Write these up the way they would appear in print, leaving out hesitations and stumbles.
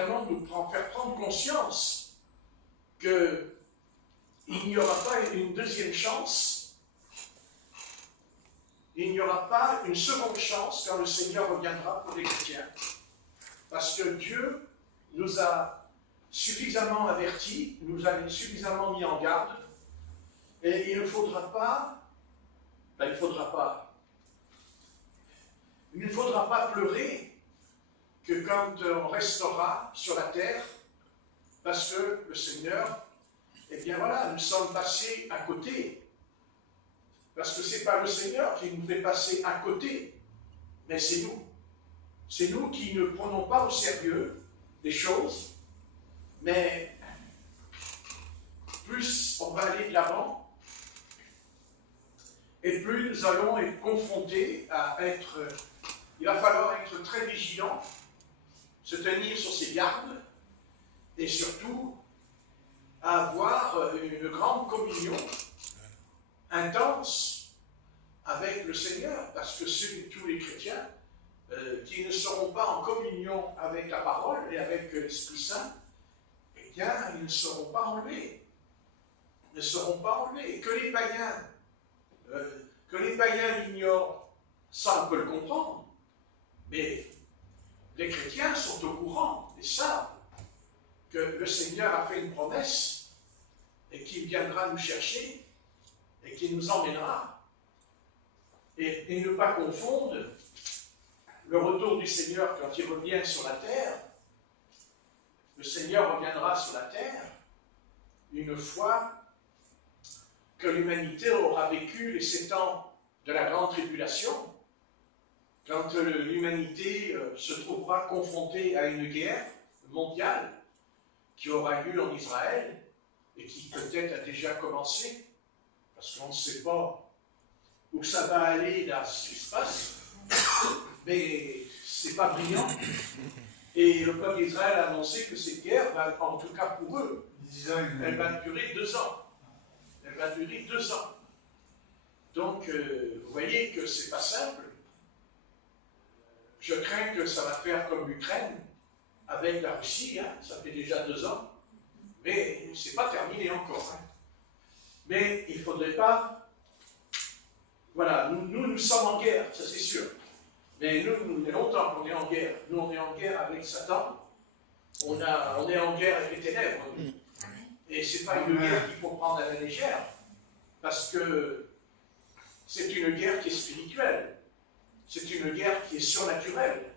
vraiment nous faire prendre conscience qu'il n'y aura pas une deuxième chance, il n'y aura pas une seconde chance quand le Seigneur reviendra pour les chrétiens. Parce que Dieu nous a suffisamment avertis, nous a suffisamment mis en garde, et il ne faudra pas pleurer que quand on restera sur la terre, parce que le Seigneur, eh bien voilà, nous sommes passés à côté. Parce que ce n'est pas le Seigneur qui nous fait passer à côté, mais c'est nous. C'est nous qui ne prenons pas au sérieux les choses, mais plus on va aller de l'avant, et plus nous allons être confrontés à être... Il va falloir être très vigilant, se tenir sur ses gardes, et surtout avoir une grande communion intense avec le Seigneur, parce que tous les chrétiens qui ne seront pas en communion avec la parole et avec l'Esprit Saint, eh bien, ils ne seront pas enlevés. Ils ne seront pas enlevés. Que les païens l'ignorent, ça on peut le comprendre, mais les chrétiens sont au courant et savent que le Seigneur a fait une promesse et qu'il viendra nous chercher et qu'il nous emmènera. Et ne pas confondre le retour du Seigneur quand il revient sur la terre. Le Seigneur reviendra sur la terre une fois que l'humanité aura vécu les 7 ans de la grande tribulation, quand l'humanité se trouvera confrontée à une guerre mondiale qui aura lieu en Israël et qui peut-être a déjà commencé, parce qu'on ne sait pas où ça va aller dans ce qui se passe, mais c'est pas brillant. Et le peuple d'Israël a annoncé que cette guerre va, en tout cas pour eux, elle va durer 2 ans. Elle va durer 2 ans. Donc, vous voyez que c'est pas simple. Je crains que ça va faire comme l'Ukraine avec la Russie, hein. Ça fait déjà 2 ans, mais c'est pas terminé encore. Hein. Mais il ne faudrait pas... Voilà, nous sommes en guerre, ça c'est sûr. Mais nous, il y a longtemps qu'on est en guerre. Nous, on est en guerre avec Satan. On est en guerre avec les ténèbres. Et ce n'est pas une guerre qu'il faut prendre à la légère, parce que c'est une guerre qui est spirituelle. C'est une guerre qui est surnaturelle.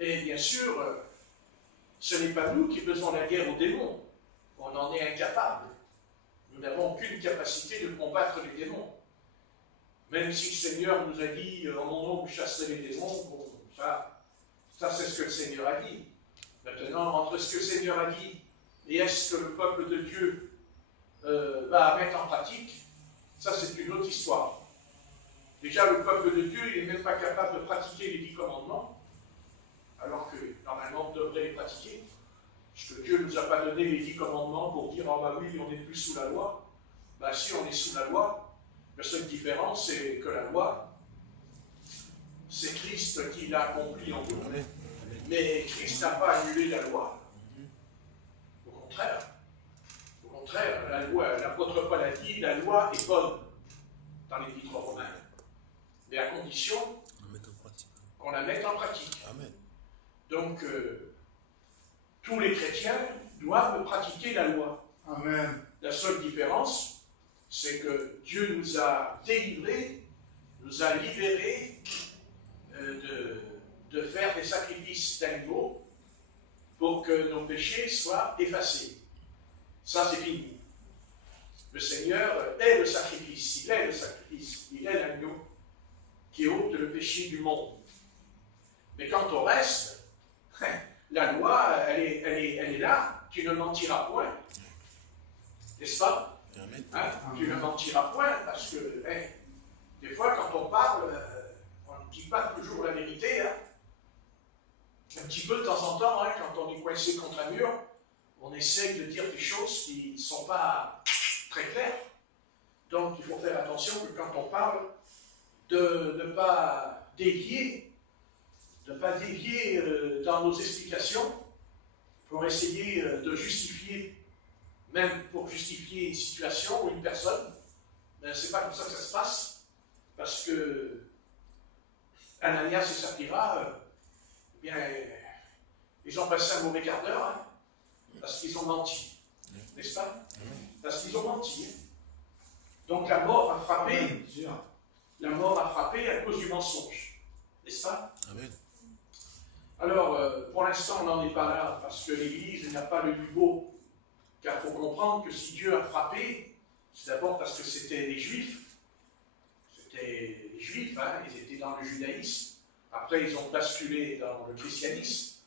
Et bien sûr, ce n'est pas nous qui faisons la guerre aux démons. On en est incapable. Nous n'avons aucune capacité de combattre les démons. Même si le Seigneur nous a dit, en mon nom, vous chasserez les démons, bon, ça c'est ce que le Seigneur a dit. Maintenant, entre ce que le Seigneur a dit et est-ce que le peuple de Dieu va mettre en pratique, ça c'est une autre histoire. Déjà, le peuple de Dieu, il n'est même pas capable de pratiquer les 10 commandements, alors que normalement on devrait les pratiquer. Parce que Dieu ne nous a pas donné les 10 commandements pour dire, ah bah oui, on n'est plus sous la loi. Bah si, on est sous la loi. La seule différence, c'est que la loi, c'est Christ qui l'a accompli en nous. Mais Christ n'a pas annulé la loi. Au contraire. Au contraire, la loi, l'apôtre Paul a dit, la loi est bonne dans l'Épître aux Romains. Mais à condition qu'on la mette en pratique. Amen. Donc, tous les chrétiens doivent pratiquer la loi. Amen. La seule différence, c'est que Dieu nous a délivrés, nous a libérés de faire des sacrifices d'animaux pour que nos péchés soient effacés. Ça, c'est fini. Le Seigneur est le sacrifice, il est le sacrifice, il est l'agneau qui ôte le péché du monde. Mais quant au reste, la loi, elle est là, tu ne mentiras point. N'est-ce pas? Hein? Tu ne mentiras point, parce que des fois, quand on parle, on ne dit pas toujours la vérité. Hein? Un petit peu de temps en temps, hein, quand on est coincé contre un mur, on essaie de dire des choses qui ne sont pas très claires. Donc, il faut faire attention que quand on parle, de ne pas dévier dans nos explications pour essayer de justifier, même pour justifier une situation ou une personne. Ben, c'est pas comme ça que ça se passe, parce que Ananias et Saphira, eh bien, ils ont passé un mauvais quart d'heure, hein, parce qu'ils ont menti, n'est-ce pas? Parce qu'ils ont menti. Hein. Donc la mort a frappé, à cause du mensonge, n'est-ce pas? Amen. Alors, pour l'instant, on n'en est pas là, parce que l'Église n'a pas le niveau, car il faut comprendre que si Dieu a frappé, c'est d'abord parce que c'était les Juifs. C'était les Juifs, hein, ils étaient dans le judaïsme. Après, ils ont basculé dans le christianisme,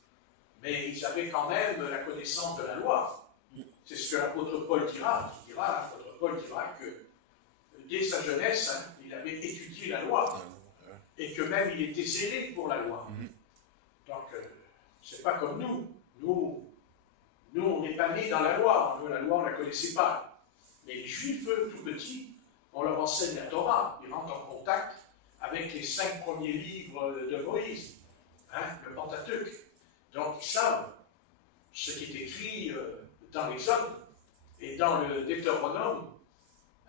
mais ils avaient quand même la connaissance de la loi. C'est ce que l'apôtre Paul dira. L'apôtre Paul dira que dès sa jeunesse, hein, il avait étudié la loi, et que même il était zélé pour la loi. Donc, c'est pas comme nous. Nous, on n'est pas nés dans la loi. Nous, la loi, on ne la connaissait pas. Mais les Juifs, eux, tout petits, on leur enseigne la Torah. Ils rentrent en contact avec les 5 premiers livres de Moïse, hein, le Pentateuque. Donc, ils savent ce qui est écrit dans l'Exode et dans le Deutéronome.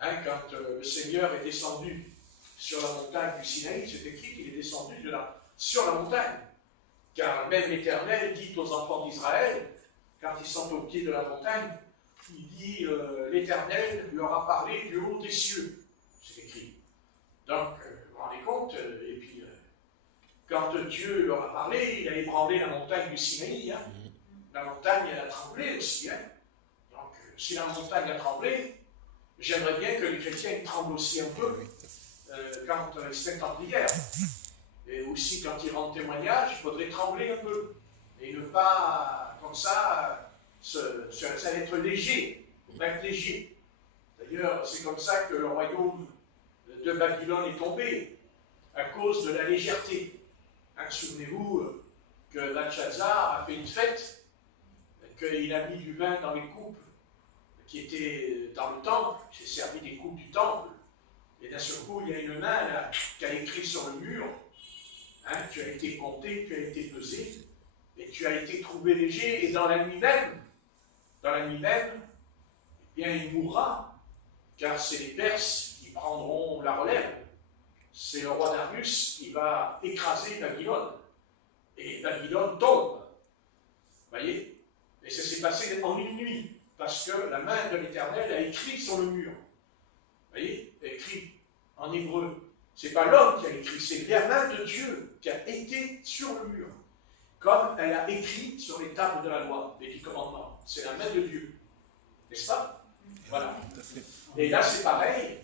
Hein, quand le Seigneur est descendu sur la montagne du Sinaï, c'est écrit qu'il est descendu sur la montagne. Car même l'Éternel dit aux enfants d'Israël, quand ils sont au pied de la montagne, il dit l'Éternel leur a parlé du haut des cieux. C'est écrit. Donc, vous vous rendez compte, et puis, quand Dieu leur a parlé, il a ébranlé la montagne du Sinaï. Hein. La montagne, elle a tremblé aussi. Hein. Donc, si la montagne a tremblé, j'aimerais bien que les chrétiens tremblent aussi un peu quand ils se mettent en prière. Et aussi, quand ils rendent témoignage, il faudrait trembler un peu. Et ne pas, comme ça, être léger. Il faut être léger. D'ailleurs, c'est comme ça que le royaume de Babylone est tombé, à cause de la légèreté. Hein, souvenez-vous que Belshazzar a fait une fête, qu'il a mis du vin dans les coupes qui étaient dans le temple, il s'est servi des coupes du temple, et d'un seul coup, il y a une main là, qui a écrit sur le mur. Hein, tu as été compté, tu as été pesé, et tu as été trouvé léger, et dans la nuit même, eh bien, il mourra, car c'est les Perses qui prendront la relève. C'est le roi Darius qui va écraser Babylone, et Babylone tombe. Vous voyez? Et ça s'est passé en une nuit, parce que la main de l'Éternel a écrit sur le mur. Vous voyez? Écrit en hébreu. Ce n'est pas l'homme qui a écrit, c'est la main de Dieu qui a été sur le mur. Comme elle a écrit sur les tables de la loi, les 10 commandements. C'est la main de Dieu. N'est-ce pas? Voilà. Et là, c'est pareil.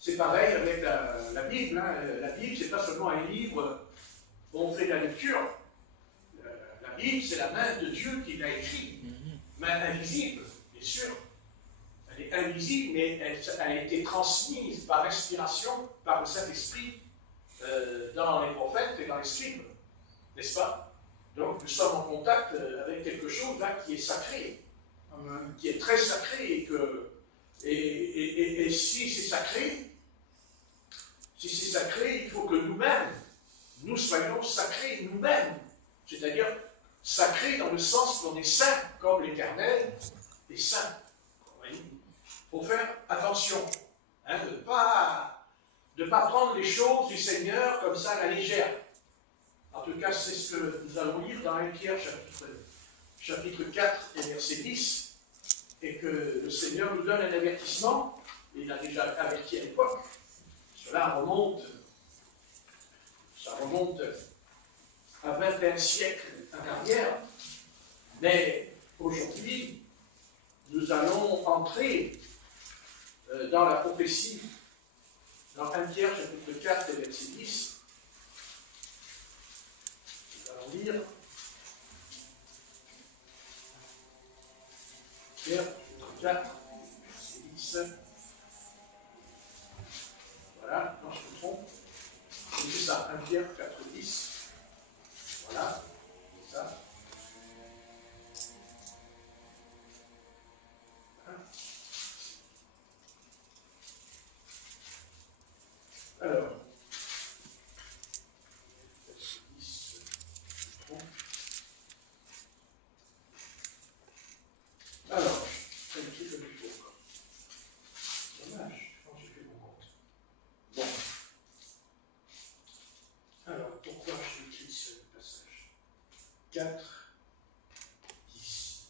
C'est pareil avec la Bible. Hein. La Bible, ce n'est pas seulement un livre où on fait de la lecture. La Bible, c'est la main de Dieu qui l'a écrit. Main invisible, bien sûr. Elle est invisible, mais elle a été transmise par inspiration, par le Saint-Esprit, dans les prophètes et dans les scribes. N'est-ce pas? Donc nous sommes en contact avec quelque chose là qui est sacré, qui est très sacré, et si c'est sacré, il faut que nous-mêmes, nous soyons sacrés nous-mêmes, c'est-à-dire sacrés dans le sens qu'on est saint, comme l'Éternel est saint. Il faut faire attention, hein, de ne pas prendre les choses du Seigneur comme ça à la légère. En tout cas, c'est ce que nous allons lire dans 1 Pierre chapitre 4 et verset 10, et que le Seigneur nous donne un avertissement. Il a déjà averti à l'époque. Cela remonte à 21 siècles en arrière. Mais aujourd'hui, nous allons entrer dans la prophétie, dans 1 Pierre chapitre 4 et verset 10. Nous allons lire Pierre chapitre 4, verset 10. Voilà, non, je me trompe. C'est ça, 1 Pierre 4, 10. Voilà, c'est ça. Alors, 4, 10.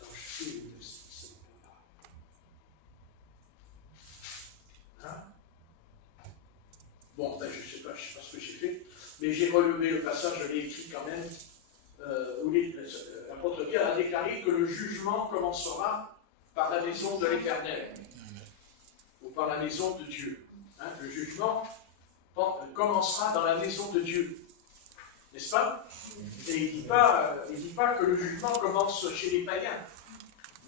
Attends, je fais le verset 17 là. Hein? Bon, ben, je ne sais pas ce que j'ai fait, mais j'ai relevé le passage, je l'ai écrit quand même, où l'apôtre Pierre a déclaré que le jugement commencera par la maison de l'Éternel, ou par la maison de Dieu. Hein, le jugement commencera dans la maison de Dieu. N'est-ce pas? Et il ne dit pas que le jugement commence chez les païens,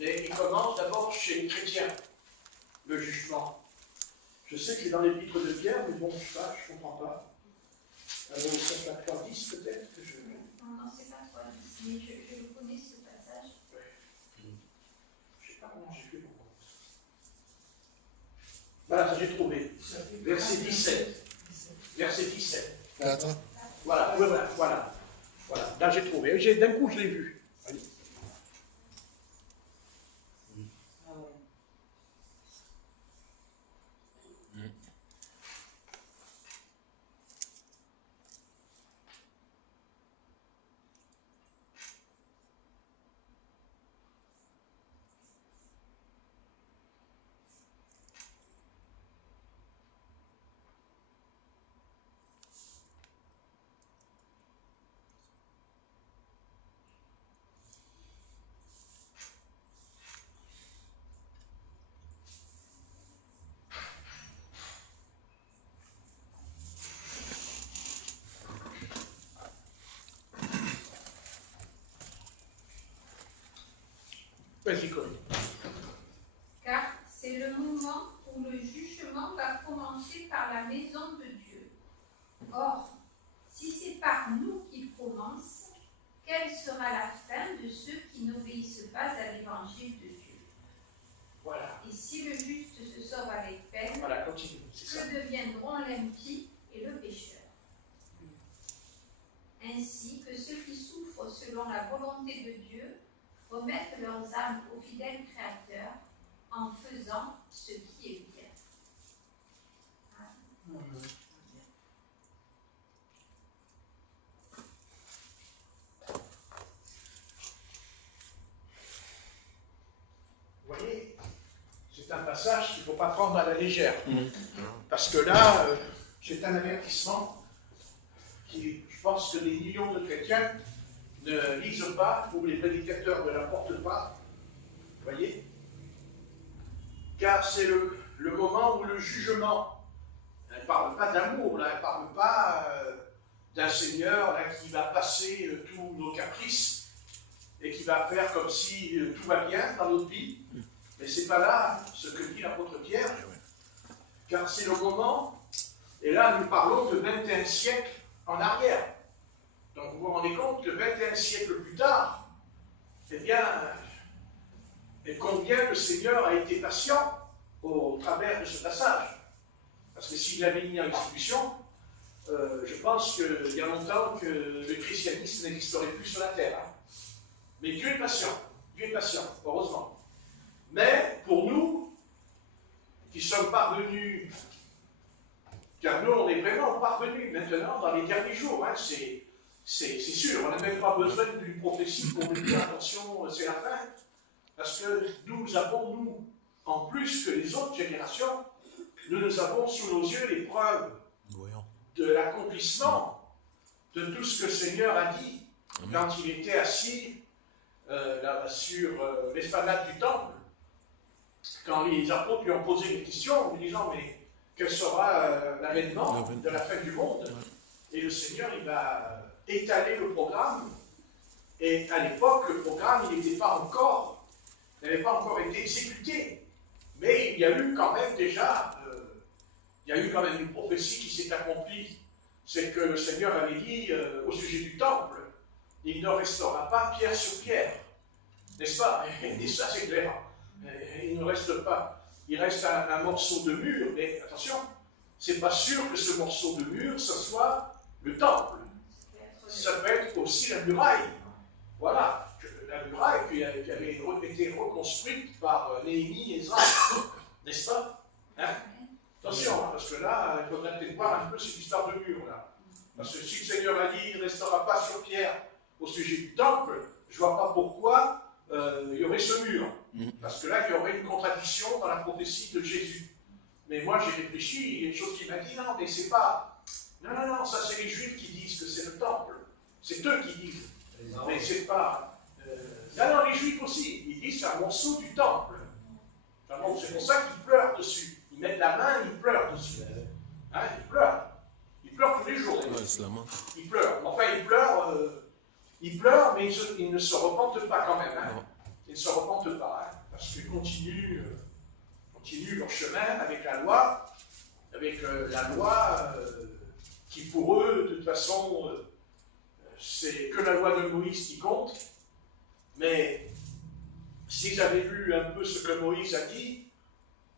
mais il commence d'abord chez les chrétiens, le jugement. Je sais que c'est dans l'épître de Pierre, mais bon, je ne sais pas, je ne comprends pas. C'est pas 3.10 peut-être que je... Non, c'est pas 3.10, mais je connais ce passage. Ouais. Je ne sais pas comment j'ai fait pour comprendre. Voilà, ça j'ai trouvé. Verset 17. Verset 17. Attends. Voilà. Là j'ai trouvé. D'un coup je l'ai vu. Allez. Vas-y, Corinne. Car c'est le moment où le jugement va commencer par la maison de Dieu. Or, si c'est par nous qu'il commence, quelle sera la fin de ceux qui n'obéissent pas à l'évangile de Dieu? Voilà. Et si le juste se sauve avec peine, Voilà, continue. C'est ça. que deviendront l'impie et le pécheur? Ainsi que ceux qui souffrent selon la volonté de Dieu remettent leurs âmes au fidèle Créateur en faisant ce qui est bien. Vous voyez, c'est un passage qu'il ne faut pas prendre à la légère. Parce que là, c'est un avertissement qui, je pense que des millions de chrétiens ne lisent pas, ou les prédicateurs ne l'apportent pas. Vous voyez? Car c'est le moment où le jugement, elle ne parle pas d'amour, là, elle ne parle pas d'un Seigneur là, qui va passer tous nos caprices et qui va faire comme si tout va bien dans notre vie. Mais ce n'est pas là ce que dit l'apôtre Pierre, car c'est le moment, et là nous parlons de 21 siècles en arrière. Donc vous vous rendez compte que 21 siècles plus tard, eh bien, et combien le Seigneur a été patient au travers de ce passage. Parce que s'il l'avait mis en exécution, je pense qu'il y a longtemps que le christianisme n'existerait plus sur la terre. Hein. Mais Dieu est patient, heureusement. Mais pour nous, qui sommes parvenus, car nous on est vraiment parvenus maintenant dans les derniers jours, hein, c'est sûr, on n'a même pas besoin d'une prophétie pour nous dire attention, c'est la fin. Parce que nous avons, nous, en plus que les autres générations, nous avons sous nos yeux les preuves de l'accomplissement de tout ce que le Seigneur a dit quand il était assis là, sur l'esplanade du temple. Quand les apôtres lui ont posé des questions en lui disant mais quel sera l'avènement de la fin du monde? Et le Seigneur il va étaler le programme. Et à l'époque, le programme il n'avait pas encore été exécuté. Mais il y a eu quand même déjà, il y a eu quand même une prophétie qui s'est accomplie. C'est que le Seigneur avait dit au sujet du temple, il ne restera pas pierre sur pierre. N'est-ce pas? Et ça c'est clair. Il ne reste pas. Il reste un morceau de mur, mais attention, c'est pas sûr que ce morceau de mur, ce soit le temple. Ça peut être aussi la muraille. Voilà, la muraille qui avait été reconstruite par Néhémie et Ezra, n'est-ce pas? Hein? Attention, hein, parce que là, il faudrait peut-être voir un peu cette histoire de mur, là. Parce que si le Seigneur a dit, il ne restera pas sur pierre au sujet du temple, je ne vois pas pourquoi il y aurait ce mur. Parce que là, il y aurait une contradiction dans la prophétie de Jésus. Mais moi, j'ai réfléchi, il y a une chose qui m'a dit, non, mais c'est pas... Non, ça c'est les Juifs qui disent que c'est le temple. C'est eux qui disent. Mais c'est pas... non, les Juifs aussi, ils disent c'est un morceau du temple. C'est pour ça qu'ils pleurent dessus. Ils mettent la main, ils pleurent dessus. Hein, ils pleurent. Ils pleurent tous les jours. Ils pleurent. Enfin, ils pleurent, mais ils ne se repentent pas quand même. Hein. Ils ne se repentent pas. Hein, parce qu'ils continuent leur chemin avec la loi, qui pour eux, de toute façon, c'est que la loi de Moïse qui compte. Mais s'ils avaient lu un peu ce que Moïse a dit,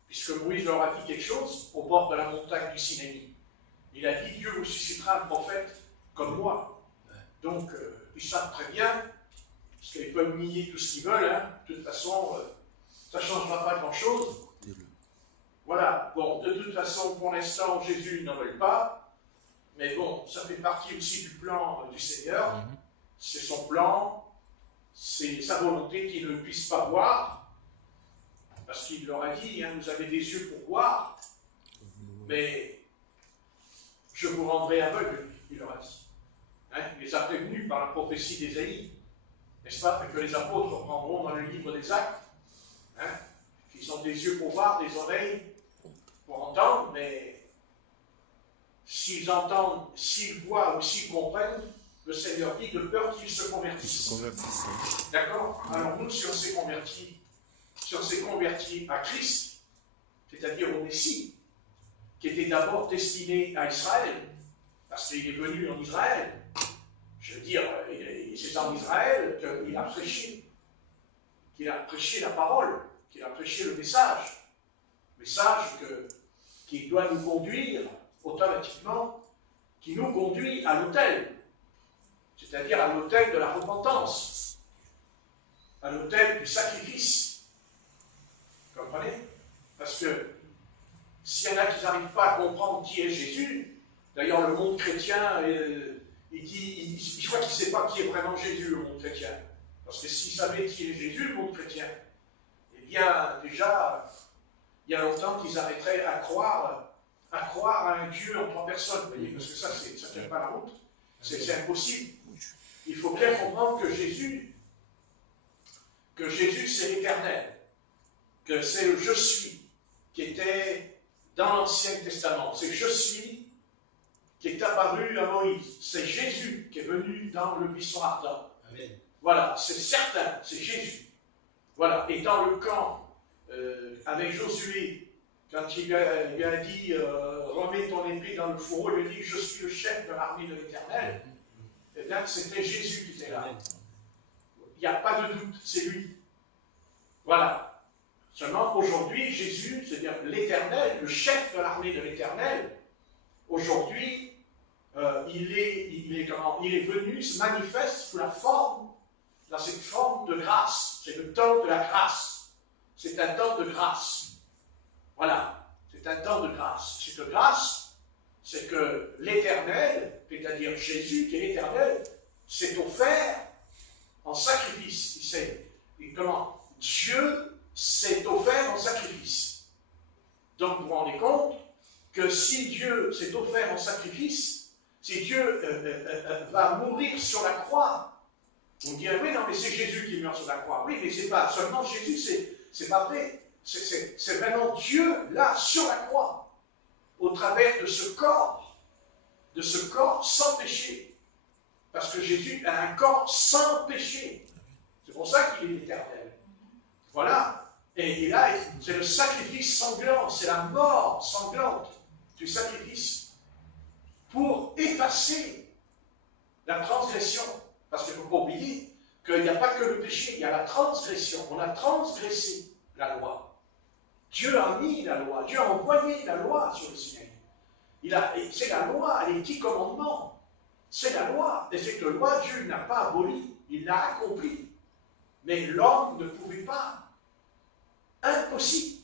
puisque Moïse leur a dit quelque chose au bord de la montagne du Sinaï, il a dit, Dieu vous suscitera un prophète comme moi. Donc, ils savent très bien, parce qu'ils peuvent nier tout ce qu'ils veulent, hein. De toute façon, ça ne changera pas grand-chose. Voilà, bon, de toute façon, pour l'instant, Jésus n'en veut pas, mais bon, ça fait partie aussi du plan du Seigneur. C'est son plan, c'est sa volonté qu'ils ne puissent pas voir, parce qu'il leur a dit, hein, vous avez des yeux pour voir, mais je vous rendrai aveugle, il leur a dit. Hein, il les a prévenus par la prophétie d'Ésaïe, n'est-ce pas, que les apôtres reprendront dans le livre des Actes, hein, qu'ils ont des yeux pour voir, des oreilles pour entendre, mais s'ils entendent, s'ils voient ou s'ils comprennent, le Seigneur dit de peur qu'ils se convertissent. D'accord? Alors nous, si on s'est converti à Christ, c'est-à-dire au Messie, qui était d'abord destiné à Israël, parce qu'il est venu en Israël, je veux dire, c'est en Israël qu'il a prêché la parole, qu'il a prêché le message qui doit nous conduire automatiquement, qui nous conduit à l'autel, c'est-à-dire à l'autel de la repentance, à l'autel du sacrifice. Vous comprenez? Parce que s'il y en a qui n'arrivent pas à comprendre qui est Jésus, d'ailleurs le monde chrétien, je crois qu'il ne sait pas qui est vraiment Jésus, le monde chrétien. Parce que s'il savait qui est Jésus, le monde chrétien, eh bien déjà, il y a longtemps qu'ils arrêteraient à croire à un Dieu en trois personnes, vous voyez, parce que ça ne tient pas la route. C'est impossible. Il faut bien comprendre que Jésus c'est l'éternel, que c'est le je suis qui était dans l'Ancien Testament. C'est je suis qui est apparu à Moïse. C'est Jésus qui est venu dans le buisson ardent. Amen. Voilà, c'est certain, c'est Jésus. Voilà, et dans le camp, avec Josué, quand il lui a dit remets ton épée dans le fourreau, il lui a dit je suis le chef de l'armée de l'Éternel. Et bien c'était Jésus qui était là. Il n'y a pas de doute, c'est lui. Voilà. Seulement aujourd'hui, Jésus, c'est-à-dire l'Éternel, le chef de l'armée de l'Éternel, aujourd'hui, il est venu, se manifeste sous la forme, dans cette forme de grâce. C'est le temps de la grâce. C'est un temps de grâce. Voilà. C'est un temps de grâce. Cette grâce, c'est que l'Éternel, c'est-à-dire Jésus qui est l'Éternel, s'est offert en sacrifice. Comment Dieu s'est offert en sacrifice. Donc vous vous rendez compte que si Dieu s'est offert en sacrifice, si Dieu va mourir sur la croix, vous me direz, oui, non, mais c'est Jésus qui meurt sur la croix. Oui, mais c'est pas seulement Jésus, c'est pas vrai. C'est vraiment Dieu, là, sur la croix, au travers de ce corps sans péché. Parce que Jésus a un corps sans péché. C'est pour ça qu'il est éternel. Voilà. Et là, c'est le sacrifice sanglant, c'est la mort sanglante du sacrifice pour effacer la transgression. Parce qu'il ne faut pas oublier qu'il n'y a pas que le péché, il y a la transgression. On a transgressé la loi. Dieu a mis la loi, Dieu a envoyé la loi sur le Sinaï. C'est la loi, les 10 commandements. C'est la loi. Et cette loi, Dieu n'a pas aboli, il l'a accomplie. Mais l'homme ne pouvait pas. Impossible.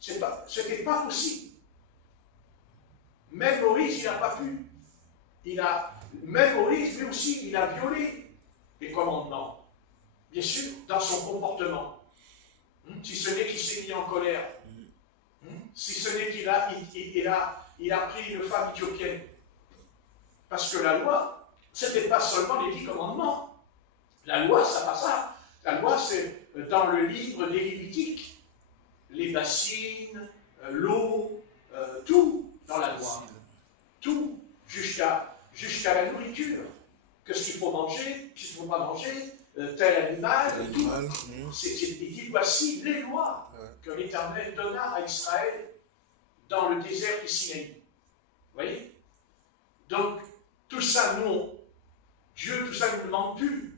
C'était pas possible. Même Moïse, il n'a pas pu. même Moïse, lui aussi, il a violé les commandements. Bien sûr, dans son comportement. Si ce n'est qu'il s'est mis en colère. Si ce n'est qu'il a pris une femme éthiopienne. Parce que la loi, ce n'était pas seulement les 10 commandements. La loi, ça pas ça. La loi, c'est dans le livre des Lévitiques. Les bassines, l'eau, tout dans la loi. Tout, jusqu'à la nourriture. Qu'est-ce qu'il faut manger, qu'est-ce qu'il ne faut pas manger, tel animal, tout. Il dit, voici les lois que l'Éternel donna à Israël dans le désert du Sinaï. Vous voyez? Donc, tout ça, Dieu, tout ça ne nous manque plus.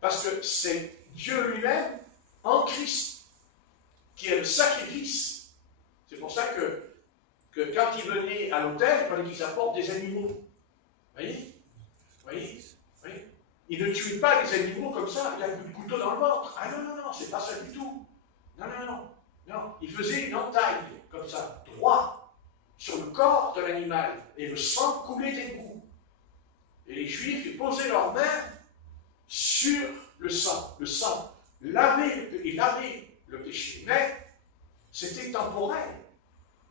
Parce que c'est Dieu lui-même, en Christ, qui est le sacrifice. C'est pour ça que quand il venait à l'autel, il fallait qu'ils apportent des animaux. Vous voyez? Il ne tuait pas les animaux comme ça, il a le couteau dans le ventre. Ah non, c'est pas ça du tout. Non. Il faisait une entaille, comme ça, droit, sur le corps de l'animal, et le sang coulait des bouts. Et les Juifs, ils posaient leurs mains sur le sang. Le sang lavait le péché. Mais c'était temporel.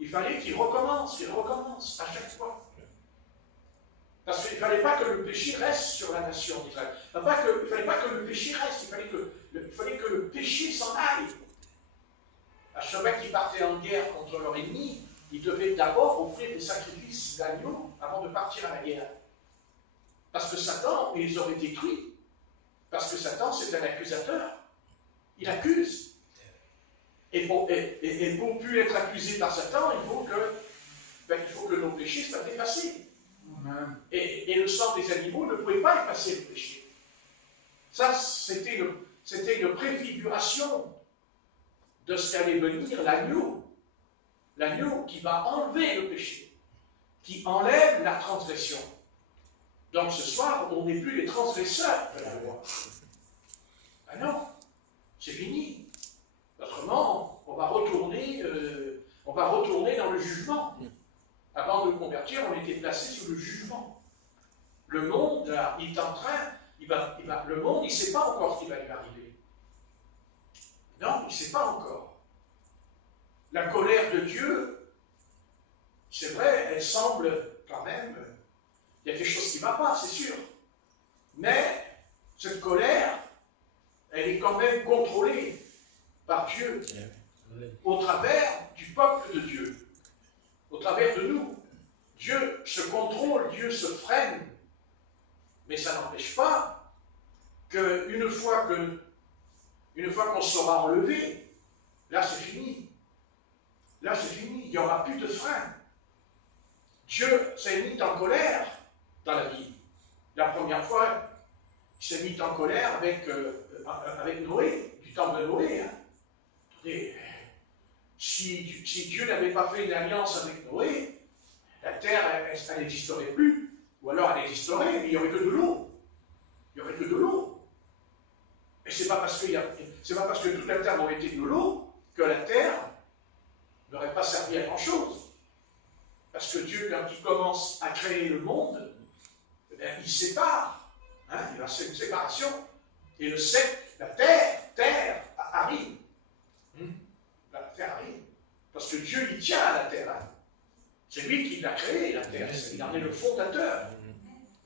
Il fallait qu'il recommence à chaque fois. Parce qu'il ne fallait pas que le péché reste sur la nation d'Israël. Il ne fallait pas que le péché reste, il fallait que le péché s'en aille. À chaque fois qu'ils partaient en guerre contre leur ennemi, ils devaient d'abord offrir des sacrifices d'agneaux avant de partir à la guerre. Parce que Satan, il les aurait détruits. Parce que Satan, c'est un accusateur. Il accuse. Et pour plus être accusé par Satan, il faut que nos péchés soient effacés. Et le sang des animaux ne pouvait pas effacer le péché. Ça, c'était une préfiguration de ce qu'allait venir l'agneau. L'agneau qui va enlever le péché, qui enlève la transgression. Donc ce soir, on n'est plus les transgresseurs de la loi. Ah non, c'est fini. Autrement, on va retourner dans le jugement. Avant de nous convertir, on était placé sous le jugement. Le monde, là, il est en train, le monde, il ne sait pas encore ce qui va lui arriver. Non, il ne sait pas encore. La colère de Dieu, c'est vrai, elle semble quand même, il y a quelque chose qui ne va pas, c'est sûr. Mais cette colère, elle est quand même contrôlée par Dieu, au travers du peuple de Dieu. Au travers de nous. Dieu se contrôle, Dieu se freine. Mais ça n'empêche pas qu'une fois qu'on sera enlevé, là c'est fini. Là c'est fini, il n'y aura plus de frein. Dieu s'est mis en colère dans la Bible. La première fois, il s'est mis en colère avec Noé, du temps de Noé. Hein. Et, si Dieu n'avait pas fait une alliance avec Noé, la terre, elle n'existerait plus. Ou alors elle existerait, mais il n'y aurait que de l'eau. Il n'y aurait que de l'eau. Et c'est pas parce que toute la terre aurait été de l'eau que la terre n'aurait pas servi à grand-chose. Parce que Dieu, quand il commence à créer le monde, eh bien, il sépare. Hein, il y a une séparation. Et la terre arrive. La terre arrive. Parce que Dieu, il tient à la terre. Hein. C'est lui qui l'a créée, la terre. Il en est le fondateur.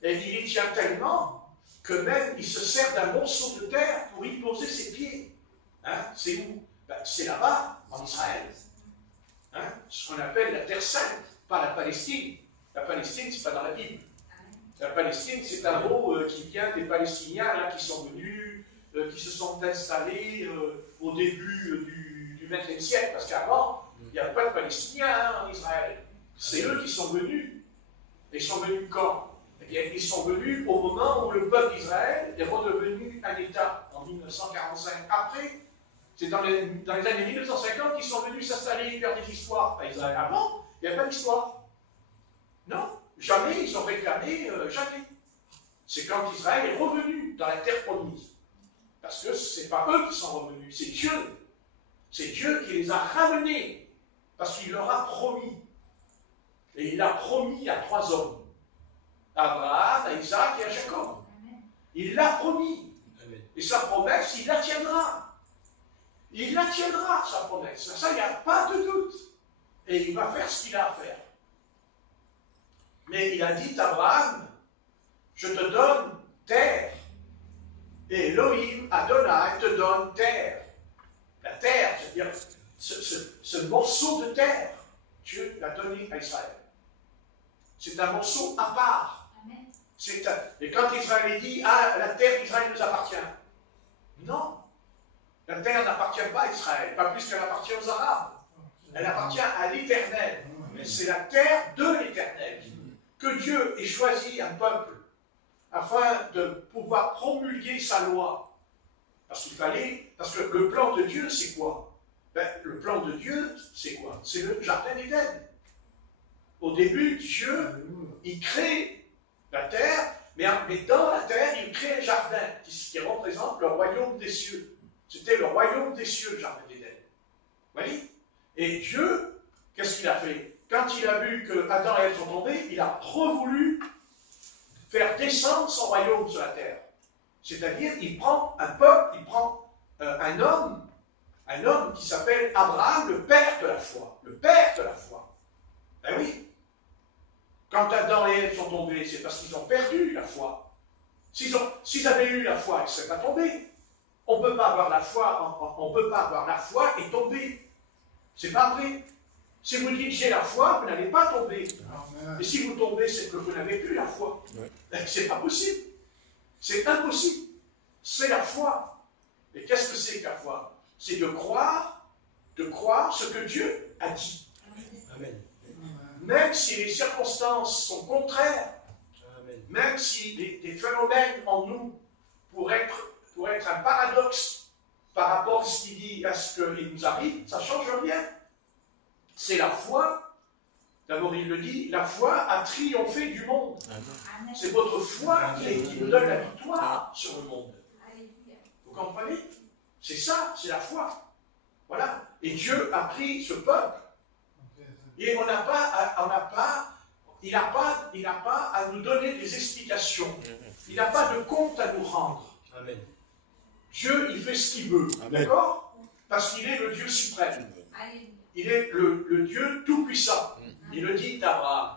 Et il y tient tellement que même il se sert d'un morceau de terre pour y poser ses pieds. Hein? C'est où? C'est là-bas, en Israël. Hein? Ce qu'on appelle la terre sainte, pas la Palestine. La Palestine, c'est pas dans la Bible. La Palestine, c'est un mot qui vient des Palestiniens là, qui sont venus, qui se sont installés au début du XXe siècle, parce qu'avant, il n'y avait pas de Palestiniens en Israël. C'est eux qui sont venus. Ils sont venus quand? Eh bien, ils sont venus au moment où le peuple d'Israël est redevenu un État, en 1945. Après, c'est dans les années 1950 qu'ils sont venus s'installer et faire des histoires à Israël. Avant, il n'y avait pas d'histoire. Non, jamais ils ont réclamé, jamais. C'est quand Israël est revenu dans la terre promise. Parce que ce n'est pas eux qui sont revenus, c'est Dieu. C'est Dieu qui les a ramenés. Parce qu'il leur a promis. Et il a promis à 3 hommes. à Abraham, à Isaac et à Jacob. Il l'a promis. Et sa promesse, il la tiendra. Il la tiendra, sa promesse. Ça, il n'y a pas de doute. Et il va faire ce qu'il a à faire. Mais il a dit à Abraham, je te donne terre. Et Elohim, Adonai, te donne terre. La terre, c'est-à-dire ce morceau de terre, Dieu l'a donné à Israël. C'est un morceau à part. Et quand Israël dit, ah, la terre d'Israël nous appartient. Non. La terre n'appartient pas à Israël, pas plus qu'elle appartient aux Arabes. Elle appartient à l'Éternel. C'est la terre de l'Éternel. Que Dieu ait choisi un peuple afin de pouvoir promulguer sa loi. Parce que le plan de Dieu, c'est quoi? Le plan de Dieu, c'est quoi? C'est le jardin d'Éden. Au début, Dieu, il crée la terre, mais dans la terre, il crée un jardin qui représente le royaume des cieux. C'était le royaume des cieux, le jardin d'Éden. Vous voyez? Et Dieu, qu'est-ce qu'il a fait? Quand il a vu que Adam et Ève sont tombés, il a revoulu faire descendre son royaume sur la terre. C'est-à-dire, il prend un peuple, il prend un homme qui s'appelle Abraham, le père de la foi. Le père de la foi. Ben oui. Quand Adam et Ève sont tombés, c'est parce qu'ils ont perdu la foi. S'ils avaient eu la foi, ils ne seraient pas tombés. On ne peut pas avoir la foi, on peut pas avoir la foi et tomber. C'est pas vrai. Si vous dites j'ai la foi, vous n'allez pas tomber. Amen. Et si vous tombez, c'est que vous n'avez plus la foi. Ouais. C'est pas possible. C'est impossible. C'est la foi. Et qu'est-ce que c'est que la foi? C'est de croire ce que Dieu a dit. Amen. Même si les circonstances sont contraires, amen, même si des phénomènes en nous pourraient être un paradoxe par rapport à ce qu'il dit, à ce qu'il nous arrive, ça ne change rien. C'est la foi. D'abord, il le dit, la foi a triomphé du monde. C'est votre foi qui nous donne la victoire sur le monde. Vous comprenez? C'est ça, c'est la foi. Voilà. Et Dieu a pris ce peuple. Et il n'a pas à nous donner des explications. Il n'a pas de compte à nous rendre. Amen. Dieu, il fait ce qu'il veut. D'accord? Parce qu'il est le Dieu suprême. Il est le Dieu tout-puissant. Il le dit d'Abraham.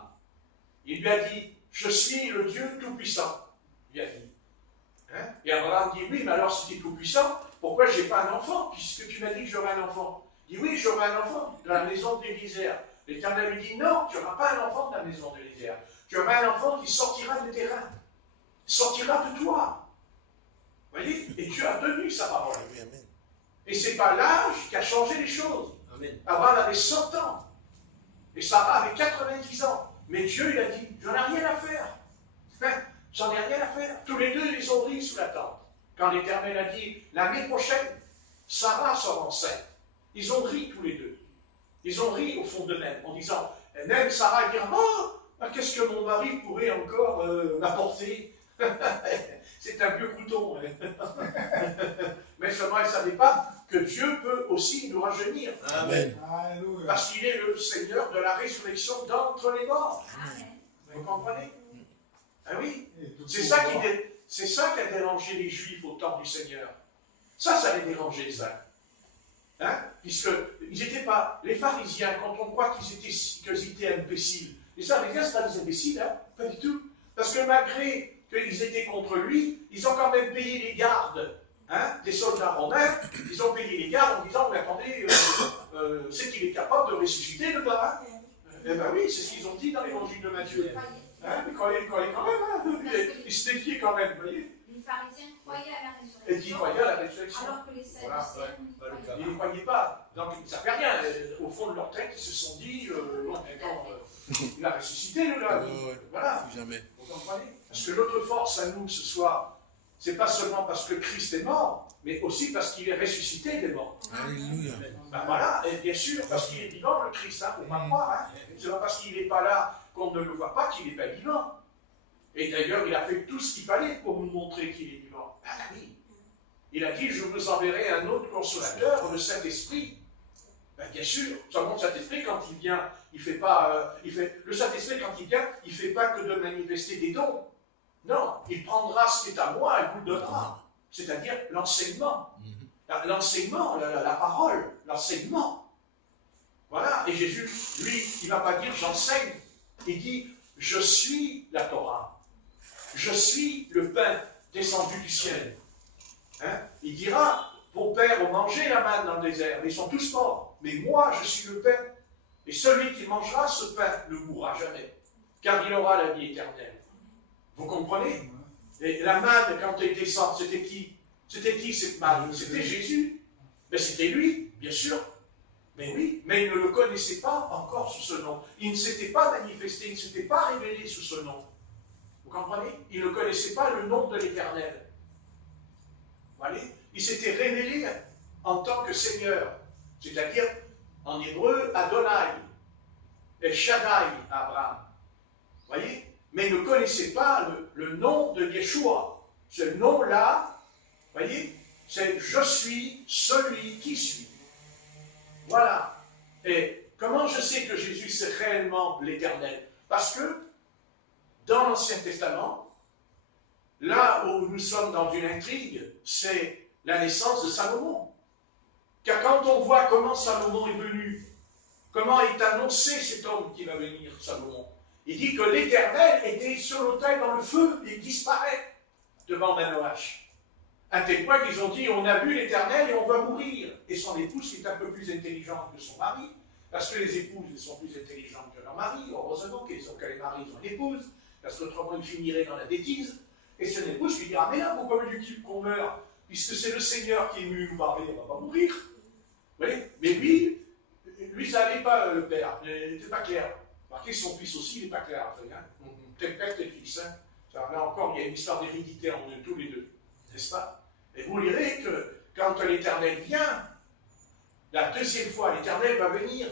Il lui a dit, je suis le Dieu tout-puissant. Il a dit. Hein? Et Abraham dit, oui, mais alors si tu es tout-puissant, pourquoi je n'ai pas un enfant, puisque tu m'as dit que j'aurai un enfant? Il dit, oui, j'aurai un enfant de la maison d'Élisère. L'Éternel lui dit, non, tu n'auras pas un enfant de la maison d'Élisère. Tu auras un enfant qui sortira de tes reins. Sortira de toi. Vous voyez? Et Dieu a tenu sa parole. Et ce n'est pas l'âge qui a changé les choses. Amen. Abraham avait 100 ans. Et Sarah avait 90 ans. Mais Dieu, il a dit, j'en ai rien à faire. J'en ai rien à faire. Tous les deux, ils ont ri sous la tente. Quand l'Éternel a dit, l'année prochaine, Sarah sera enceinte. Ils ont ri tous les deux. Ils ont ri au fond d'eux-mêmes, en disant, même Sarah dira, oh, qu'est-ce que mon mari pourrait encore m'apporter? C'est un vieux couteau. Mais seulement, elle ne savait pas que Dieu peut aussi nous rajeunir. Amen. Parce qu'il est le Seigneur de la résurrection d'entre les morts. Amen. Vous comprenez? Ah oui. C'est ça qui a dérangé les Juifs au temps du Seigneur. Ça les dérangeait, ça. Hein? Puisqu'ils n'étaient pas... Les pharisiens, quand on croit qu'ils étaient imbéciles, les pharisiens, ce n'est pas des imbéciles, hein? Pas du tout. Parce que malgré qu'ils étaient contre lui, ils ont quand même payé les gardes. Hein, des soldats romains, ils ont payé les gardes en disant, mais attendez, c'est qu'il est capable de ressusciter le gars. Hein? Eh bien oui, c'est ce qu'ils ont dit dans l'évangile de Matthieu. Hein, mais croyez quand même, hein? Ils se défiaient quand même, vous voyez. Les pharisiens croyaient à la résurrection. Et qui croyaient à la résurrection. Alors que les Sadducéens ils ne croyaient pas. Donc ils ne savaient rien. Au fond de leur tête, ils se sont dit, il a ressuscité, le gars. Voilà. Jamais. Vous comprenez? Parce que notre force à nous ce soir, c'est pas seulement parce que Christ est mort, mais aussi parce qu'il est ressuscité des morts. Alléluia. Ben voilà, et bien sûr, parce qu'il est vivant, le Christ, hein, il ne faut pas croire. Hein. C'est pas parce qu'il n'est pas là qu'on ne le voit pas qu'il n'est pas vivant. Et d'ailleurs, il a fait tout ce qu'il fallait pour nous montrer qu'il est vivant. Ah oui. Il a dit, je vous enverrai un autre consolateur, le Saint-Esprit. Ben, bien sûr, seulement le Saint-Esprit, quand il vient, il fait pas, le Saint-Esprit, quand il vient, il ne fait pas que de manifester des dons. Non, il prendra ce qui est à moi et vous le donnera. C'est-à-dire l'enseignement. L'enseignement, la parole, l'enseignement. Voilà, et Jésus, lui, il ne va pas dire j'enseigne. Il dit je suis la Torah. Je suis le pain descendu du ciel. Hein? Il dira vos pères ont mangé la manne dans le désert, mais ils sont tous morts. Mais moi, je suis le pain. Et celui qui mangera ce pain ne mourra jamais, car il aura la vie éternelle. Vous comprenez? Et la manne, quand elle descend, c'était qui? C'était qui cette manne? C'était Jésus. Mais c'était lui, bien sûr. Mais oui, mais il ne le connaissait pas encore sous ce nom. Il ne s'était pas manifesté, il ne s'était pas révélé sous ce nom. Vous comprenez? Il ne connaissait pas le nom de l'Éternel. Vous voyez? Il s'était révélé en tant que Seigneur, c'est-à-dire en hébreu Adonai, El Shaddai à Abraham. Vous voyez? Mais il ne connaissait pas le nom de Yeshua. Ce nom-là, vous voyez, c'est je suis celui qui suis. Voilà. Et comment je sais que Jésus c'est réellement l'Éternel? Parce que dans l'Ancien Testament, là où nous sommes dans une intrigue, c'est la naissance de Salomon. Car quand on voit comment Salomon est venu, comment est annoncé cet homme qui va venir, Salomon, il dit que l'Éternel était sur l'autel dans le feu et disparaît devant Manoach. À tel point qu'ils ont dit, on a vu l'Éternel et on va mourir. Et son épouse est un peu plus intelligente que son mari, parce que les épouses elles sont plus intelligentes que leur mari, heureusement que les maris ont une épouse, parce qu'autrement ils finiraient dans la bêtise. Et son épouse lui dira, mais là, pourquoi me dit-il qu'on meurt? Puisque c'est le Seigneur qui est venu nous parler, on ne va pas mourir. Vous voyez? Mais lui, ça n'allait pas, le père, il n'était pas clair. Remarquez, son fils aussi, il n'est pas clair après. Hein? Tel père, tel fils. Hein? Là encore, il y a une histoire d'hérédité entre tous les deux. N'est-ce pas? Et vous lirez que quand l'Éternel vient, la deuxième fois, l'Éternel va venir.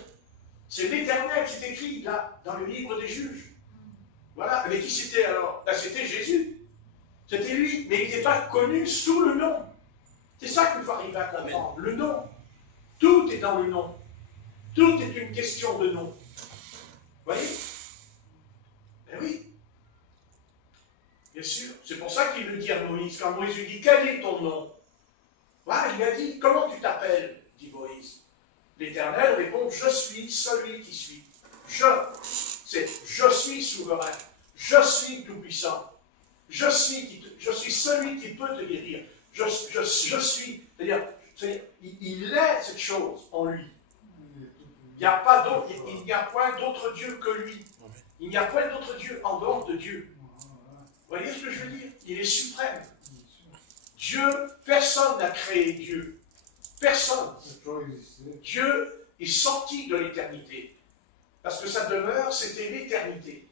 C'est l'Éternel, c'est écrit là, dans le livre des juges. Voilà. Mais qui c'était alors? Ben, c'était Jésus. C'était lui. Mais il n'était pas connu sous le nom. C'est ça qu'il faut arriver à comprendre. Le nom. Tout est dans le nom. Tout est une question de nom. Vous voyez? Ben oui. Bien sûr. C'est pour ça qu'il le dit à Moïse. Quand Moïse lui dit, quel est ton nom? Voilà, il a dit, comment tu t'appelles? Dit Moïse. L'Éternel répond, je suis celui qui suis. Je suis souverain. Je suis tout-puissant. Je suis celui qui peut te guérir. Je suis. C'est-à-dire, il est cette chose en lui. Il n'y a pas d'autre, il n'y a point d'autre Dieu que lui. Il n'y a point d'autre Dieu en dehors de Dieu. Vous voyez ce que je veux dire? Il est suprême. Dieu, personne n'a créé Dieu. Personne. Dieu est sorti de l'éternité. Parce que sa demeure, c'était l'éternité.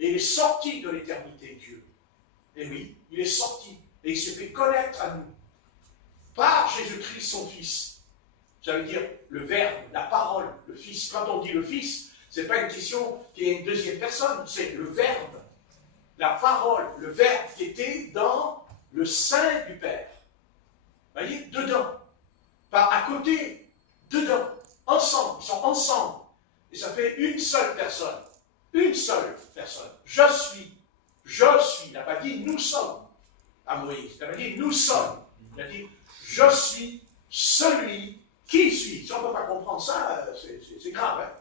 Et il est sorti de l'éternité, Dieu. Et oui, il est sorti. Et il s'est fait connaître à nous. Par Jésus-Christ, son Fils. Ça veut dire le Verbe, la parole, le Fils. Quand on dit le Fils, ce n'est pas une question qui est une deuxième personne, c'est le Verbe. La parole, le Verbe qui était dans le sein du Père. Vous voyez, dedans. Pas à côté, dedans. Ensemble, ils sont ensemble. Et ça fait une seule personne. Une seule personne. Je suis. Il n'a pas dit nous sommes à Moïse. Il n'a pas dit nous sommes. Il a dit je suis celui qui suis. Si on ne peut pas comprendre ça, c'est grave. Hein?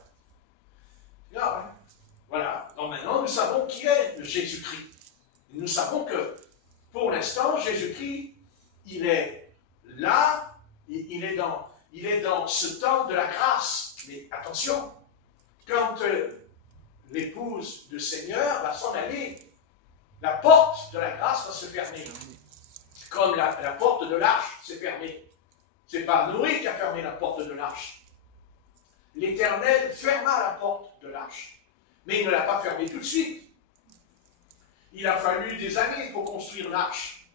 C'est grave. Hein? Voilà. Donc maintenant, nous savons qui est Jésus-Christ. Nous savons que, pour l'instant, Jésus-Christ, il est là, il est dans ce temps de la grâce. Mais attention, quand l'épouse du Seigneur va s'en aller, la porte de la grâce va se fermer. Comme la porte de l'arche s'est fermée. Ce n'est pas Noé qui a fermé la porte de l'arche. L'Éternel ferma la porte de l'arche. Mais il ne l'a pas fermée tout de suite. Il a fallu des années pour construire l'arche.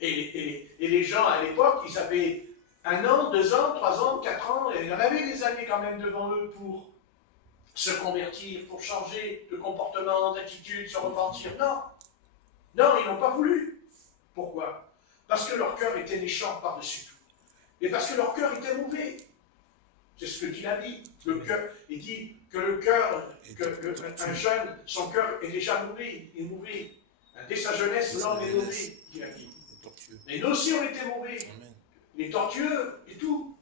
Et les gens à l'époque, ils avaient 1 an, 2 ans, 3 ans, 4 ans, et il y en avait des années quand même devant eux pour se convertir, pour changer de comportement, d'attitude, se repentir. Non. Non, ils n'ont pas voulu. Pourquoi? Parce que leur cœur était méchant par-dessus tout. Et parce que leur cœur était mauvais. C'est ce que dit la Bible. Le cœur, il dit que le cœur, un jeune, son cœur est déjà mauvais, il est mauvais. Dès sa jeunesse, l'homme est mauvais, dit la Bible. Mais nous aussi, on était mauvais. Il est tortueux et tout.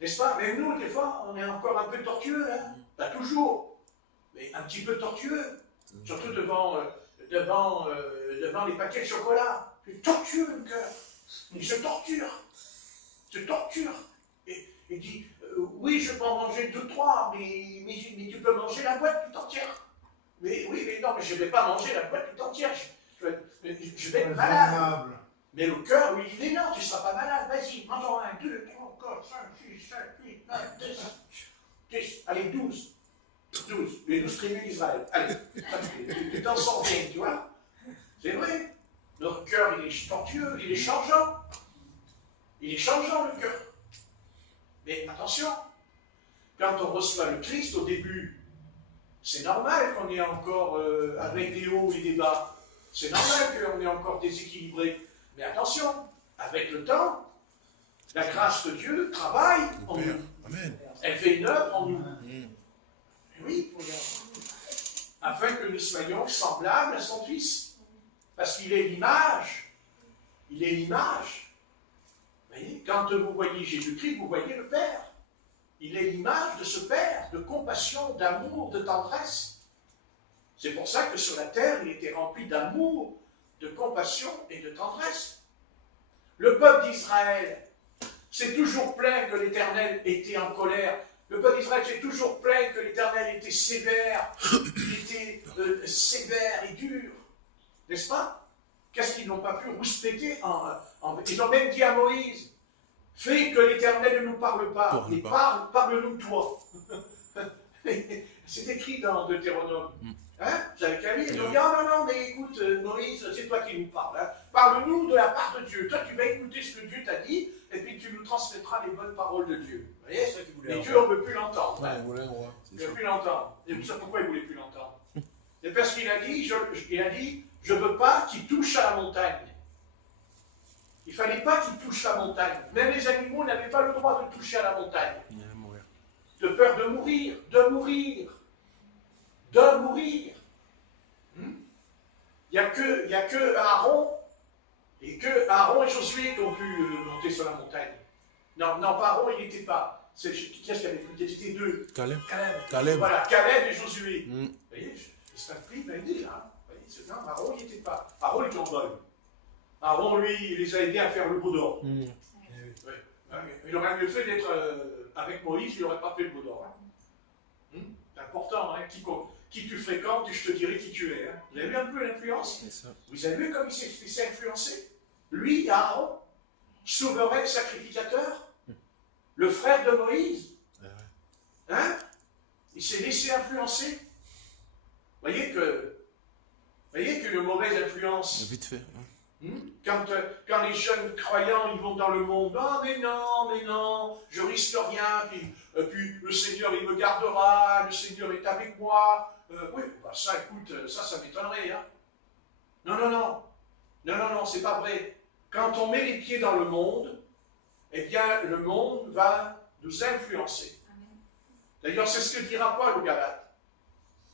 N'est-ce pas? Même nous, des fois, on est encore un peu tortueux, hein? Pas toujours, mais un petit peu tortueux. Surtout devant les paquets de chocolat. C'est tortueux, le cœur. Il se torture. Se torture. Et il dit, oui, je peux en manger 2, 3, mais tu peux manger la boîte tout entière. Mais oui, mais non, mais je ne vais pas manger la boîte tout entière. Je vais être malade. Mais le cœur, lui, il dit non, tu ne seras pas malade. Vas-y, mange-en 1, 2, 3, 4, 5, 6, 7, 8, 9, 10. Allez, 12. 12. Les 12 tribus d'Israël. Allez, tu t'en sors bien, tu vois. C'est vrai. Notre cœur, il est tortueux, il est changeant. Il est changeant, le cœur. Mais attention, quand on reçoit le Christ au début, c'est normal qu'on est encore avec des hauts et des bas. C'est normal qu'on est encore déséquilibré. Mais attention, avec le temps, la grâce de Dieu travaille en nous. Amen. Elle fait une œuvre en nous. Oui, afin que nous soyons semblables à son Fils. Parce qu'il est l'image. Il est l'image. Vous voyez, quand vous voyez Jésus-Christ, vous voyez le Père. Il est l'image de ce Père, de compassion, d'amour, de tendresse. C'est pour ça que sur la terre, il était rempli d'amour, de compassion et de tendresse. Le peuple d'Israël s'est toujours plaint que l'Éternel était en colère. Le peuple d'Israël s'est toujours plaint que l'Éternel était sévère. Il était sévère et dur. N'est-ce pas? Qu'est-ce qu'ils n'ont pas pu rouspéter ils ont même dit à Moïse, fais que l'Éternel ne nous parle pas, mais parle-nous toi. C'est écrit dans Deutéronome. Hein? Vous avez qu'à lire. Ils ont dit, ah non, mais écoute, Moïse, c'est toi qui nous parles. Hein? Parle-nous de la part de Dieu. Toi, tu vas écouter ce que Dieu t'a dit, et puis tu nous transmettras les bonnes paroles de Dieu. Vous voyez? Mais Dieu, on ne veut plus l'entendre. Ouais, Hein? on ne veut plus l'entendre. Et vous savez pourquoi il ne voulait plus l'entendre? C'est parce qu'il a dit, je ne veux pas qu'il touche à la montagne. Il ne fallait pas qu'il touche la montagne. Même les animaux n'avaient pas le droit de toucher à la montagne. De peur de mourir, de mourir. Il n'y a que Aaron et Josué qui ont pu monter sur la montagne. Non, pas Aaron, il n'était pas. Qui est-ce qu'il y avait plus? C'était 2. Caleb. Voilà, Caleb et Josué. Vous voyez, ils se pris d'aider là. Non, Aaron, il n'était pas. Aaron était en vol. Aaron, lui, il les a aidés à faire le Beau-d'Or. Oui. Il aurait mieux fait d'être avec Moïse, il n'aurait pas fait le Beau-d'Or. Hein. C'est important, hein, qui tu fréquentes, et je te dirai qui tu es. Hein. Vous avez vu un peu l'influence? Vous avez vu comme il s'est influencé? Lui, Aaron, souverain sacrificateur, le frère de Moïse. Hein? Il s'est laissé influencer. Vous voyez qu'une mauvaise influence. Vite fait. Quand les jeunes croyants ils vont dans le monde, ah mais non, je risque rien, puis le Seigneur il me gardera, le Seigneur est avec moi. Oui, bah ça écoute, ça m'étonnerait. Hein. Non, c'est pas vrai. Quand on met les pieds dans le monde, eh bien le monde va nous influencer. D'ailleurs, c'est ce que dira Paul aux Galates.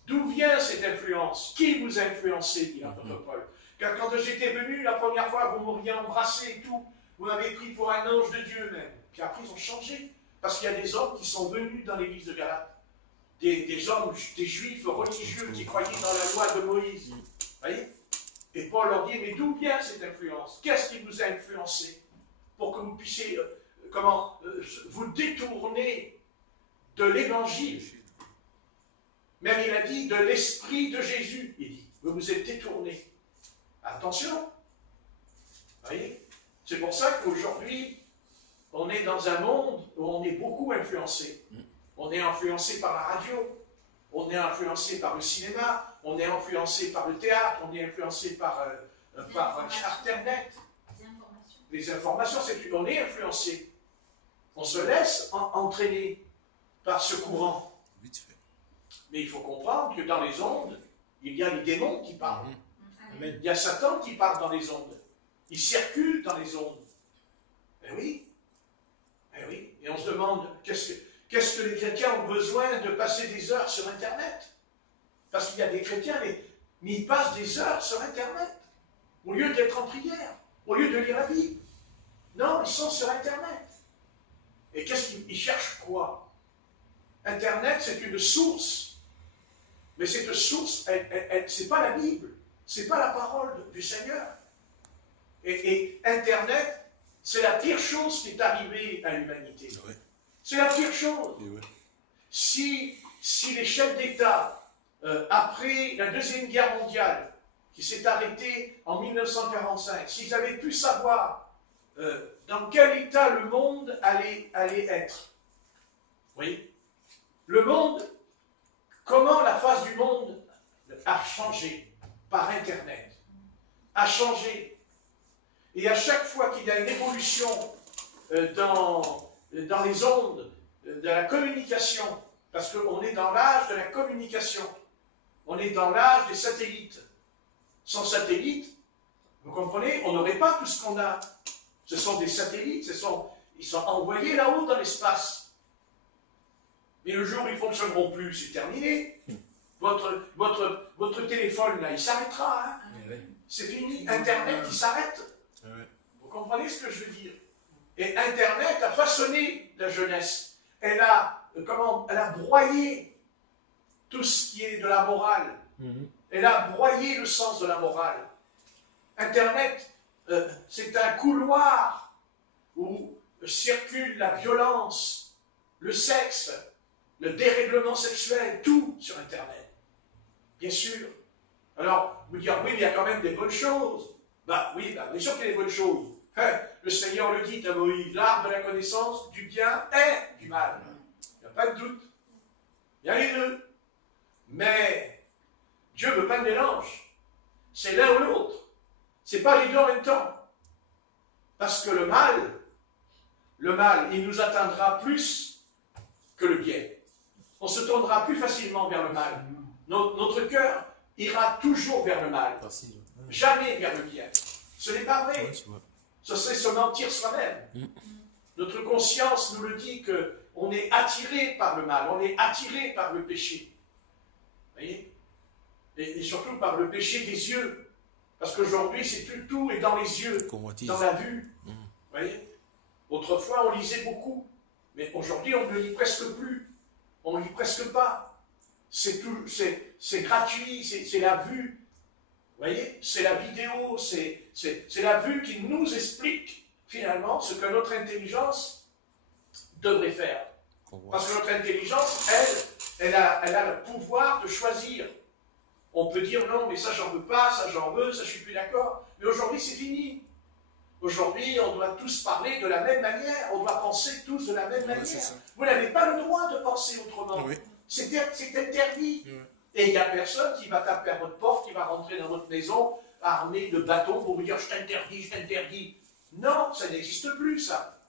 D'où vient cette influence? Qui vous a influencé, dit l'apôtre Paul? Quand j'étais venu la première fois, vous m'auriez embrassé et tout. Vous m'avez pris pour un ange de Dieu même. Puis après, ils ont changé. Parce qu'il y a des hommes qui sont venus dans l'église de Galate. Des hommes, des juifs religieux qui croyaient dans la loi de Moïse. Vous voyez? Et Paul leur dit, mais d'où vient cette influence? Qu'est-ce qui vous a influencé? Pour que vous puissiez, vous détourner de l'évangile. Même il a dit, de l'esprit de Jésus. Il dit, vous vous êtes détournés. Attention, vous voyez, c'est pour ça qu'aujourd'hui, on est dans un monde où on est beaucoup influencé. On est influencé par la radio, on est influencé par le cinéma, on est influencé par le théâtre, on est influencé par Internet. Les informations, on est influencé. On se laisse entraîner par ce courant. Mais il faut comprendre que dans les ondes, il y a les démons qui parlent. Il y a Satan qui parle dans les ondes. Il circule dans les ondes. Eh oui. Et on se demande, qu'est-ce Qu'est-ce que les chrétiens ont besoin de passer des heures sur Internet? Parce qu'il y a des chrétiens, mais ils passent des heures sur Internet, au lieu d'être en prière, au lieu de lire la Bible. Non, ils sont sur Internet. Et qu'est-ce qu'ils cherchent quoi? Internet, c'est une source. Mais cette source, ce n'est pas la Bible, ce n'est pas la parole du Seigneur. Et Internet, c'est la pire chose qui est arrivée à l'humanité. Ouais. C'est la pire chose. Ouais. Si les chefs d'État, après la Deuxième Guerre mondiale, qui s'est arrêtée en 1945, s'ils avaient pu savoir dans quel état le monde allait être, oui, le monde, comment la face du monde a changé par Internet, a changé. Et à chaque fois qu'il y a une évolution dans les ondes de la communication, parce qu'on est dans l'âge de la communication, on est dans l'âge des satellites. Sans satellites, vous comprenez, on n'aurait pas tout ce qu'on a. Ce sont des satellites, ils sont envoyés là-haut dans l'espace. Mais le jour où ils ne fonctionneront plus, c'est terminé. Votre téléphone, là, il s'arrêtera. Hein. C'est fini. Internet, il s'arrête. Vous comprenez ce que je veux dire? Et Internet a façonné la jeunesse. Elle a broyé tout ce qui est de la morale. Elle a broyé le sens de la morale. Internet, c'est un couloir où circule la violence, le sexe, le dérèglement sexuel, tout sur Internet. Bien sûr. Alors, vous dire, oui, mais il y a quand même des bonnes choses. Oui, bien sûr qu'il y a des bonnes choses. Le Seigneur le dit à Moïse, l'arbre de la connaissance du bien et du mal. Il n'y a pas de doute. Il y a les deux. Mais Dieu ne veut pas de mélange. C'est l'un ou l'autre. Ce n'est pas les deux en même temps. Parce que le mal, il nous atteindra plus que le bien. On se tournera plus facilement vers le mal. Notre cœur ira toujours vers le mal. Jamais vers le bien. Ce n'est pas vrai. Ce serait se mentir soi-même. Notre conscience nous le dit qu'on est attiré par le mal, on est attiré par le péché. Vous voyez? Et surtout par le péché des yeux. Parce qu'aujourd'hui, tout est dans les yeux, dans la vue. Vous voyez? Autrefois, on lisait beaucoup. Mais aujourd'hui, on ne lit presque plus. On ne lit presque pas. C'est gratuit, c'est la vue. Vous voyez? C'est la vidéo, c'est la vue qui nous explique, finalement, ce que notre intelligence devrait faire. Parce que notre intelligence, elle a le pouvoir de choisir. On peut dire non, mais ça j'en veux pas, ça j'en veux, ça je suis plus d'accord. Mais aujourd'hui c'est fini. Aujourd'hui on doit tous parler de la même manière, on doit penser tous de la même manière. Vous n'avez pas le droit de penser autrement. Oui. C'est interdit. Oui. Et il n'y a personne qui va taper à votre porte, qui va rentrer dans votre maison armé de bâtons pour vous dire je t'interdis, je t'interdis. Non, ça n'existe plus ça.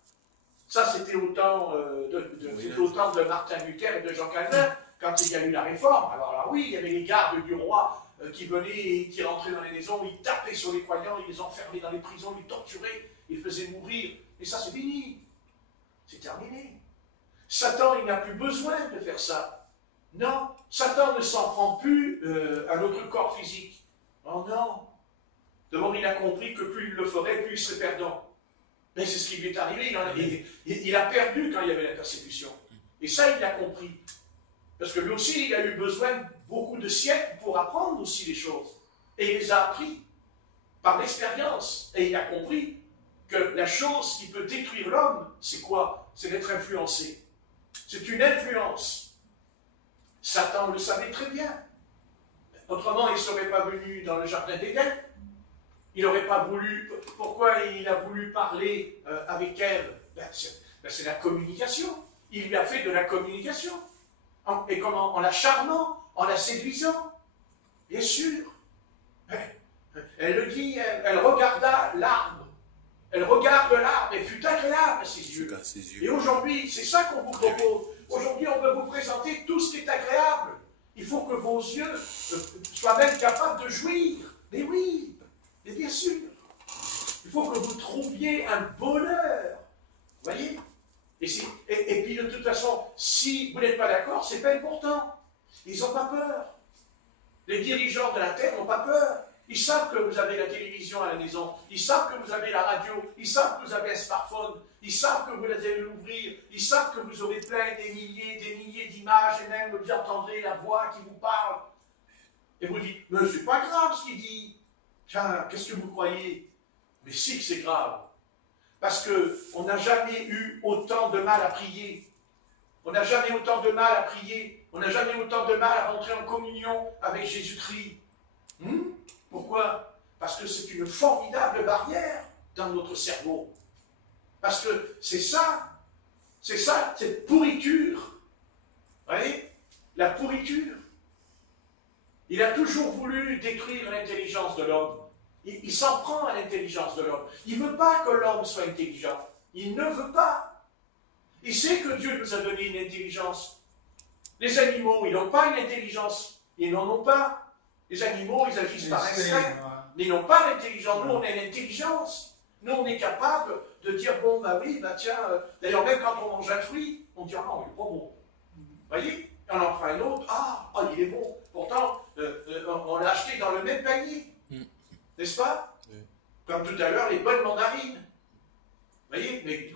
Ça c'était au temps de Martin Luther et de Jean Calvin. Quand il y a eu la réforme, alors là, oui, il y avait les gardes du roi qui venaient et qui rentraient dans les maisons, ils tapaient sur les croyants, ils les enfermaient dans les prisons, ils les torturaient, ils les faisaient mourir. Et ça, c'est fini. C'est terminé. Satan, il n'a plus besoin de faire ça. Non, Satan ne s'en prend plus à notre corps physique. Oh non. D'abord, il a compris que plus il le ferait, plus il serait perdant. Mais c'est ce qui lui est arrivé. Il a perdu quand il y avait la persécution. Et ça, il l'a compris. Parce que lui aussi, il a eu besoin de beaucoup de siècles pour apprendre aussi les choses. Et il les a appris par l'expérience. Et il a compris que la chose qui peut détruire l'homme, c'est quoi? C'est d'être influencé. C'est une influence. Satan le savait très bien. Autrement, il ne serait pas venu dans le jardin d'Éden. Il n'aurait pas voulu... Pourquoi il a voulu parler avec Ève? C'est la communication. Il lui a fait de la communication. Et comment? En la charmant, en la séduisant. Bien sûr. Elle le dit, elle regarda l'arbre. Elle regarde l'arbre et fut agréable à ses yeux. Et aujourd'hui, c'est ça qu'on vous propose. Aujourd'hui, on veut vous présenter tout ce qui est agréable. Il faut que vos yeux soient même capables de jouir. Mais oui, mais bien sûr. Il faut que vous trouviez un bonheur. Vous voyez? Et puis de toute façon, si vous n'êtes pas d'accord, c'est pas important. Ils n'ont pas peur. Les dirigeants de la terre n'ont pas peur. Ils savent que vous avez la télévision à la maison. Ils savent que vous avez la radio. Ils savent que vous avez un smartphone. Ils savent que vous allez l'ouvrir. Ils savent que vous aurez plein des milliers d'images et même vous entendrez la voix qui vous parle. Et vous dites, mais c'est pas grave ce qu'il dit. Tiens, qu'est-ce que vous croyez? Mais si que c'est grave. Parce qu'on n'a jamais eu autant de mal à prier. On n'a jamais autant de mal à prier. On n'a jamais autant de mal à rentrer en communion avec Jésus-Christ. Pourquoi? Parce que c'est une formidable barrière dans notre cerveau. Parce que c'est ça, cette pourriture. Vous voyez? La pourriture. Il a toujours voulu détruire l'intelligence de l'homme. Il s'en prend à l'intelligence de l'homme. Il ne veut pas que l'homme soit intelligent. Il ne veut pas. Il sait que Dieu nous a donné une intelligence. Les animaux, ils n'ont pas une intelligence. Ils n'en ont pas. Les animaux, ils agissent par instinct. Mais ils n'ont pas l'intelligence. Nous, on a l'intelligence. Nous, on est capable de dire, bon, bah oui, bah tiens. D'ailleurs, même quand on mange un fruit, on dit, ah non, il n'est pas bon. Vous voyez? On en prend un autre, il est bon. Pourtant, on l'a acheté dans le même panier. N'est-ce pas? Comme tout à l'heure, les bonnes mandarines. Vous voyez? Mais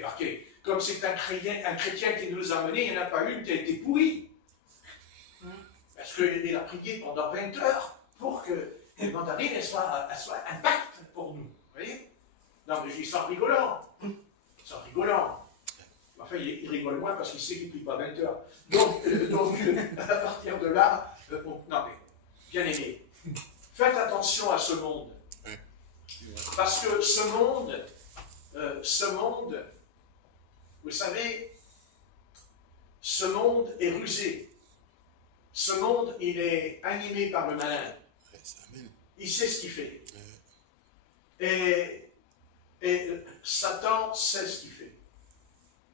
marquez. Comme c'est un chrétien qui nous a amenés, il n'y en a pas une qui a été pourrie. Parce qu'il a prié pendant 20 heures pour que les mandarines elles soient intactes pour nous. Vous voyez? Non, mais je dis sans rigolant. Sans rigolant. Enfin, il rigole moins parce qu'il sait qu'il ne prie pas 20 heures. Donc à partir de là, non mais, bien aimé, faites attention à ce monde. Parce que ce monde, vous savez, ce monde est rusé. Ce monde, il est animé par le malin. Il sait ce qu'il fait. Et Satan sait ce qu'il fait.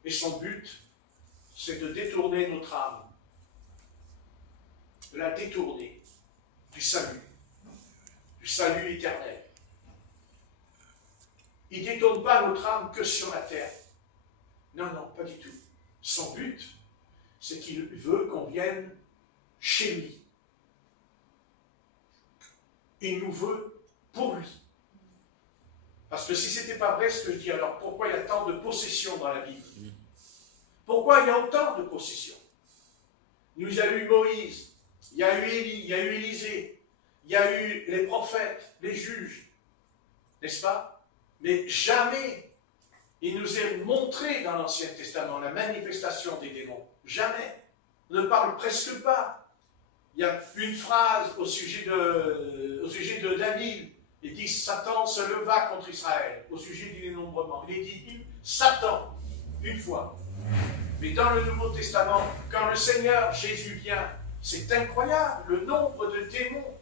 Et son but, c'est de détourner notre âme. De la détourner du salut éternel. Il ne détourne pas notre âme que sur la terre. Non, pas du tout. Son but, c'est qu'il veut qu'on vienne chez lui. Il nous veut pour lui. Parce que si ce n'était pas vrai ce que je dis, alors pourquoi il y a tant de possessions dans la Bible? Pourquoi il y a autant de possessions? Il y a eu Moïse, il y a eu Élie, il y a eu Élisée, il y a eu les prophètes, les juges, n'est-ce pas? Mais jamais il nous est montré dans l'Ancien Testament la manifestation des démons. Jamais. On ne parle presque pas. Il y a une phrase au sujet de David. Il dit Satan se leva contre Israël au sujet du dénombrement. Il est dit Satan, une fois. Mais dans le Nouveau Testament, quand le Seigneur Jésus vient, c'est incroyable, le nombre de démons.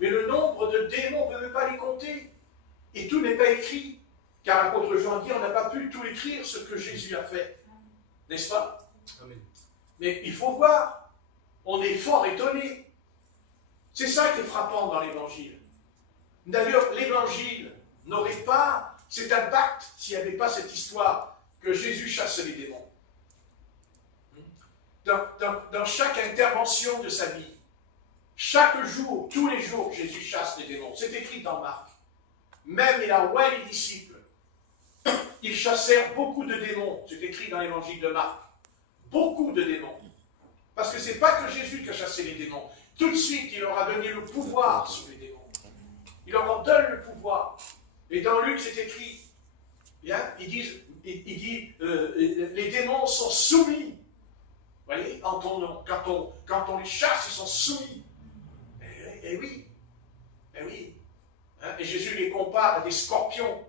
Mais le nombre de démons, on ne peut pas les compter. Et tout n'est pas écrit. Car l'apôtre Jean dit, on n'a pas pu tout écrire ce que Jésus a fait. N'est-ce pas? Amen. Mais il faut voir. On est fort étonné. C'est ça qui est frappant dans l'Évangile. D'ailleurs, l'Évangile n'aurait pas cet impact s'il n'y avait pas cette histoire que Jésus chasse les démons. Dans chaque intervention de sa vie, chaque jour, tous les jours, Jésus chasse les démons. C'est écrit dans Marc. Même il a envoyé les disciples. Ils chassèrent beaucoup de démons. C'est écrit dans l'Évangile de Marc. Beaucoup de démons. Parce que ce n'est pas que Jésus qui a chassé les démons. Tout de suite, il leur a donné le pouvoir sur les démons. Il leur en donne le pouvoir. Et dans Luc, c'est écrit, bien, il dit, les démons sont soumis. Vous voyez, en ton nom. Quand on les chasse, ils sont soumis. Eh oui. Hein? Et Jésus les compare à des scorpions.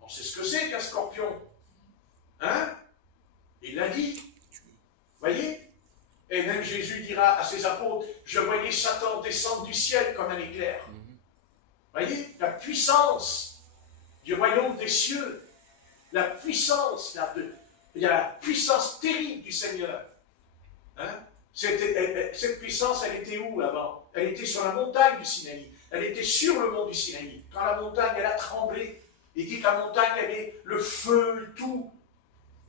On sait ce que c'est qu'un scorpion. Hein? Il l'a dit. Vous voyez? Et même Jésus dira à ses apôtres, je voyais Satan descendre du ciel comme un éclair. Vous voyez? La puissance du royaume des cieux. La puissance, il y a la puissance terrible du Seigneur. Hein? Cette puissance, elle était où avant? Elle était sur la montagne du Sinaï. Elle était sur le mont du Sinaï. Quand la montagne, elle a tremblé, il dit que la montagne avait le feu, tout.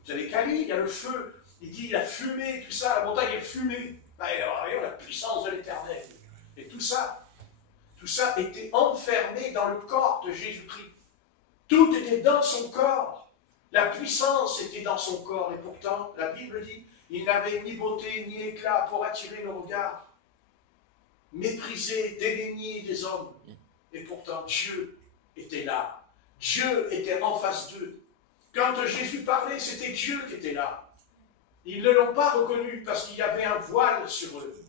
Vous avez qu'à lire, il y a le feu. Il dit la fumée, tout ça, la montagne est fumée. Voyez la puissance de l'Éternel. Et tout ça était enfermé dans le corps de Jésus-Christ. Tout était dans son corps. La puissance était dans son corps. Et pourtant, la Bible dit, il n'avait ni beauté ni éclat pour attirer le regard. Méprisé, dédaigné des hommes. Et pourtant, Dieu était là. Dieu était en face d'eux. Quand Jésus parlait, c'était Dieu qui était là. Ils ne l'ont pas reconnu parce qu'il y avait un voile sur eux.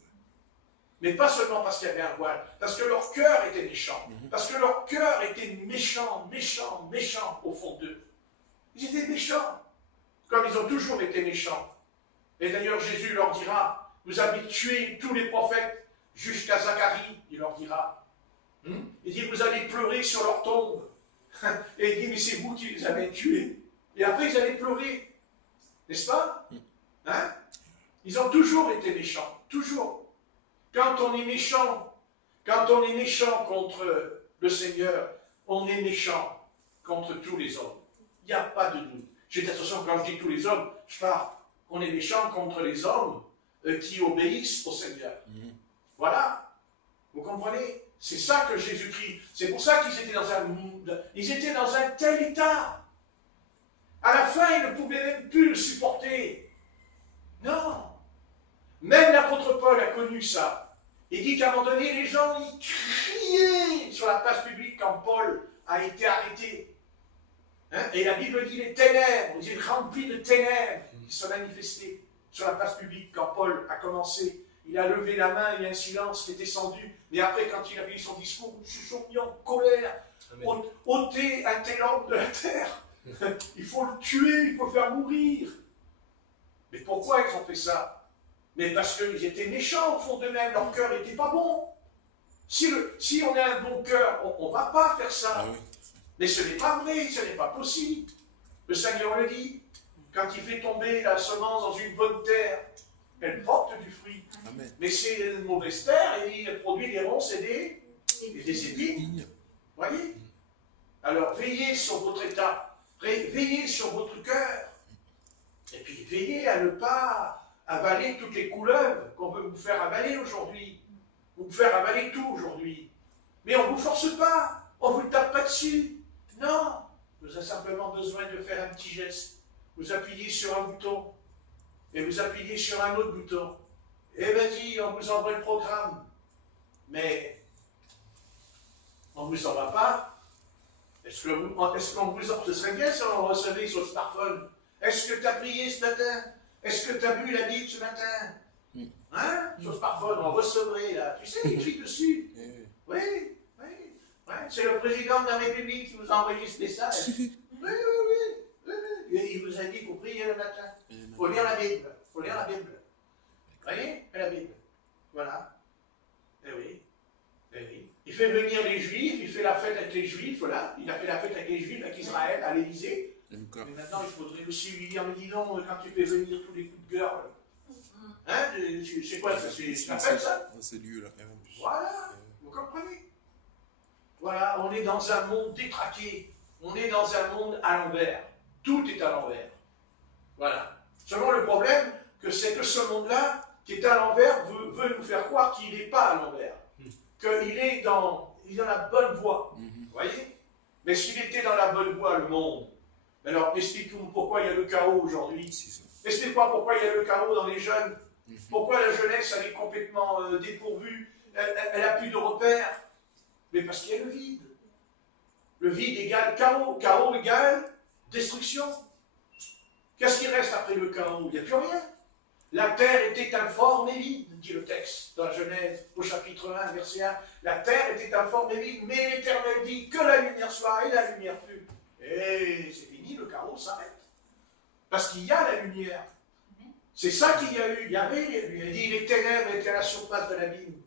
Mais pas seulement parce qu'il y avait un voile, parce que leur cœur était méchant. Parce que leur cœur était méchant, méchant, méchant au fond d'eux. Ils étaient méchants, comme ils ont toujours été méchants. Et d'ailleurs, Jésus leur dira, vous avez tué tous les prophètes jusqu'à Zacharie, il leur dira. Il dit, vous allez pleurer sur leur tombe. Et il dit, mais c'est vous qui les avez tués. Et après, ils allaient pleurer. N'est-ce pas? Hein? Ils ont toujours été méchants. Toujours. Quand on est méchant contre le Seigneur, on est méchant contre tous les hommes. Il n'y a pas de doute. J'ai l'impression que quand je dis tous les hommes, je parle, on est méchant contre les hommes qui obéissent au Seigneur. Voilà. Vous comprenez? C'est ça que Jésus-Christ, c'est pour ça qu'ils étaient dans un tel état. À la fin, ils ne pouvaient même plus le supporter. Non. Même l'apôtre Paul a connu ça. Il dit qu'à un moment donné, les gens ils criaient sur la place publique quand Paul a été arrêté. Et la Bible dit les ténèbres, ils étaient remplis de ténèbres qui se manifestaient sur la place publique quand Paul a commencé. Il a levé la main, il y a un silence qui est descendu. Mais après, quand il a fait son discours, ils se sont mis en colère. Ôtez un tel homme de la terre. Il faut le tuer, il faut le faire mourir. Mais pourquoi ils ont fait ça? Mais parce qu'ils étaient méchants au fond d'eux-mêmes, leur cœur n'était pas bon. Si on a un bon cœur, on ne va pas faire ça. Mais ce n'est pas vrai, ce n'est pas possible. Le Seigneur le dit, quand il fait tomber la semence dans une bonne terre, elle porte du fruit. Amen. Mais c'est une mauvaise terre et il produit des ronces et des épines. Voyez? Alors veillez sur votre état, veillez sur votre cœur. Et puis veillez à ne pas avaler toutes les couleuvres qu'on veut vous faire avaler aujourd'hui. Vous faire avaler tout aujourd'hui. Mais on ne vous force pas, on ne vous tape pas dessus. Non, vous avez simplement besoin de faire un petit geste. Vous appuyez sur un bouton. Et vous appuyez sur un autre bouton. Et vas-y, on vous envoie le programme. Mais on ne vous envoie pas. Est-ce qu'on vous envoie? Ce serait bien si on recevait sur le smartphone. Est-ce que tu as prié ce matin? Est-ce que tu as bu la Bible ce matin? Hein? Sur le smartphone, on recevrait là. Tu sais, écrit dessus. Oui. C'est le président de la République qui vous a envoyé ce message. Oui. Et il vous a dit qu'il faut prier le matin. Il faut lire la Bible. Vous voyez? La Bible. Voilà. Eh oui. Il fait venir les Juifs, il fait la fête avec les Juifs, voilà. Il a fait la fête avec les Juifs, avec Israël, à l'Élysée. Mais maintenant, il faudrait aussi lui dire, mais dis donc, quand tu fais venir tous les coups de gueule, hein? C'est quoi ça? C'est la fête, ça? C'est Dieu, là. Voilà. Vous comprenez? Voilà, on est dans un monde détraqué. On est dans un monde à l'envers. Tout est à l'envers. Voilà. Seulement le problème, c'est que ce monde-là, qui est à l'envers, veut nous faire croire qu'il n'est pas à l'envers. Qu'il est dans la bonne voie. Vous voyez? Mais s'il était dans la bonne voie, le monde, alors explique-nous pourquoi il y a le chaos aujourd'hui. Explique-moi pourquoi il y a le chaos dans les jeunes. Pourquoi la jeunesse, elle est complètement dépourvue. Elle n'a plus de repères. Mais parce qu'il y a le vide. Le vide égale chaos. Chaos égale destruction. Qu'est-ce qui reste après le chaos? Il n'y a plus rien. La terre était informe et vide, dit le texte dans la Genèse, au chapitre 1, verset 1. La terre était informe et vide, mais l'Éternel dit que la lumière soit, et la lumière fut. Et c'est fini, le chaos s'arrête. Parce qu'il y a la lumière. C'est ça qu'il y a eu. Il y avait, il a dit, les ténèbres étaient à la surface de l'abîme.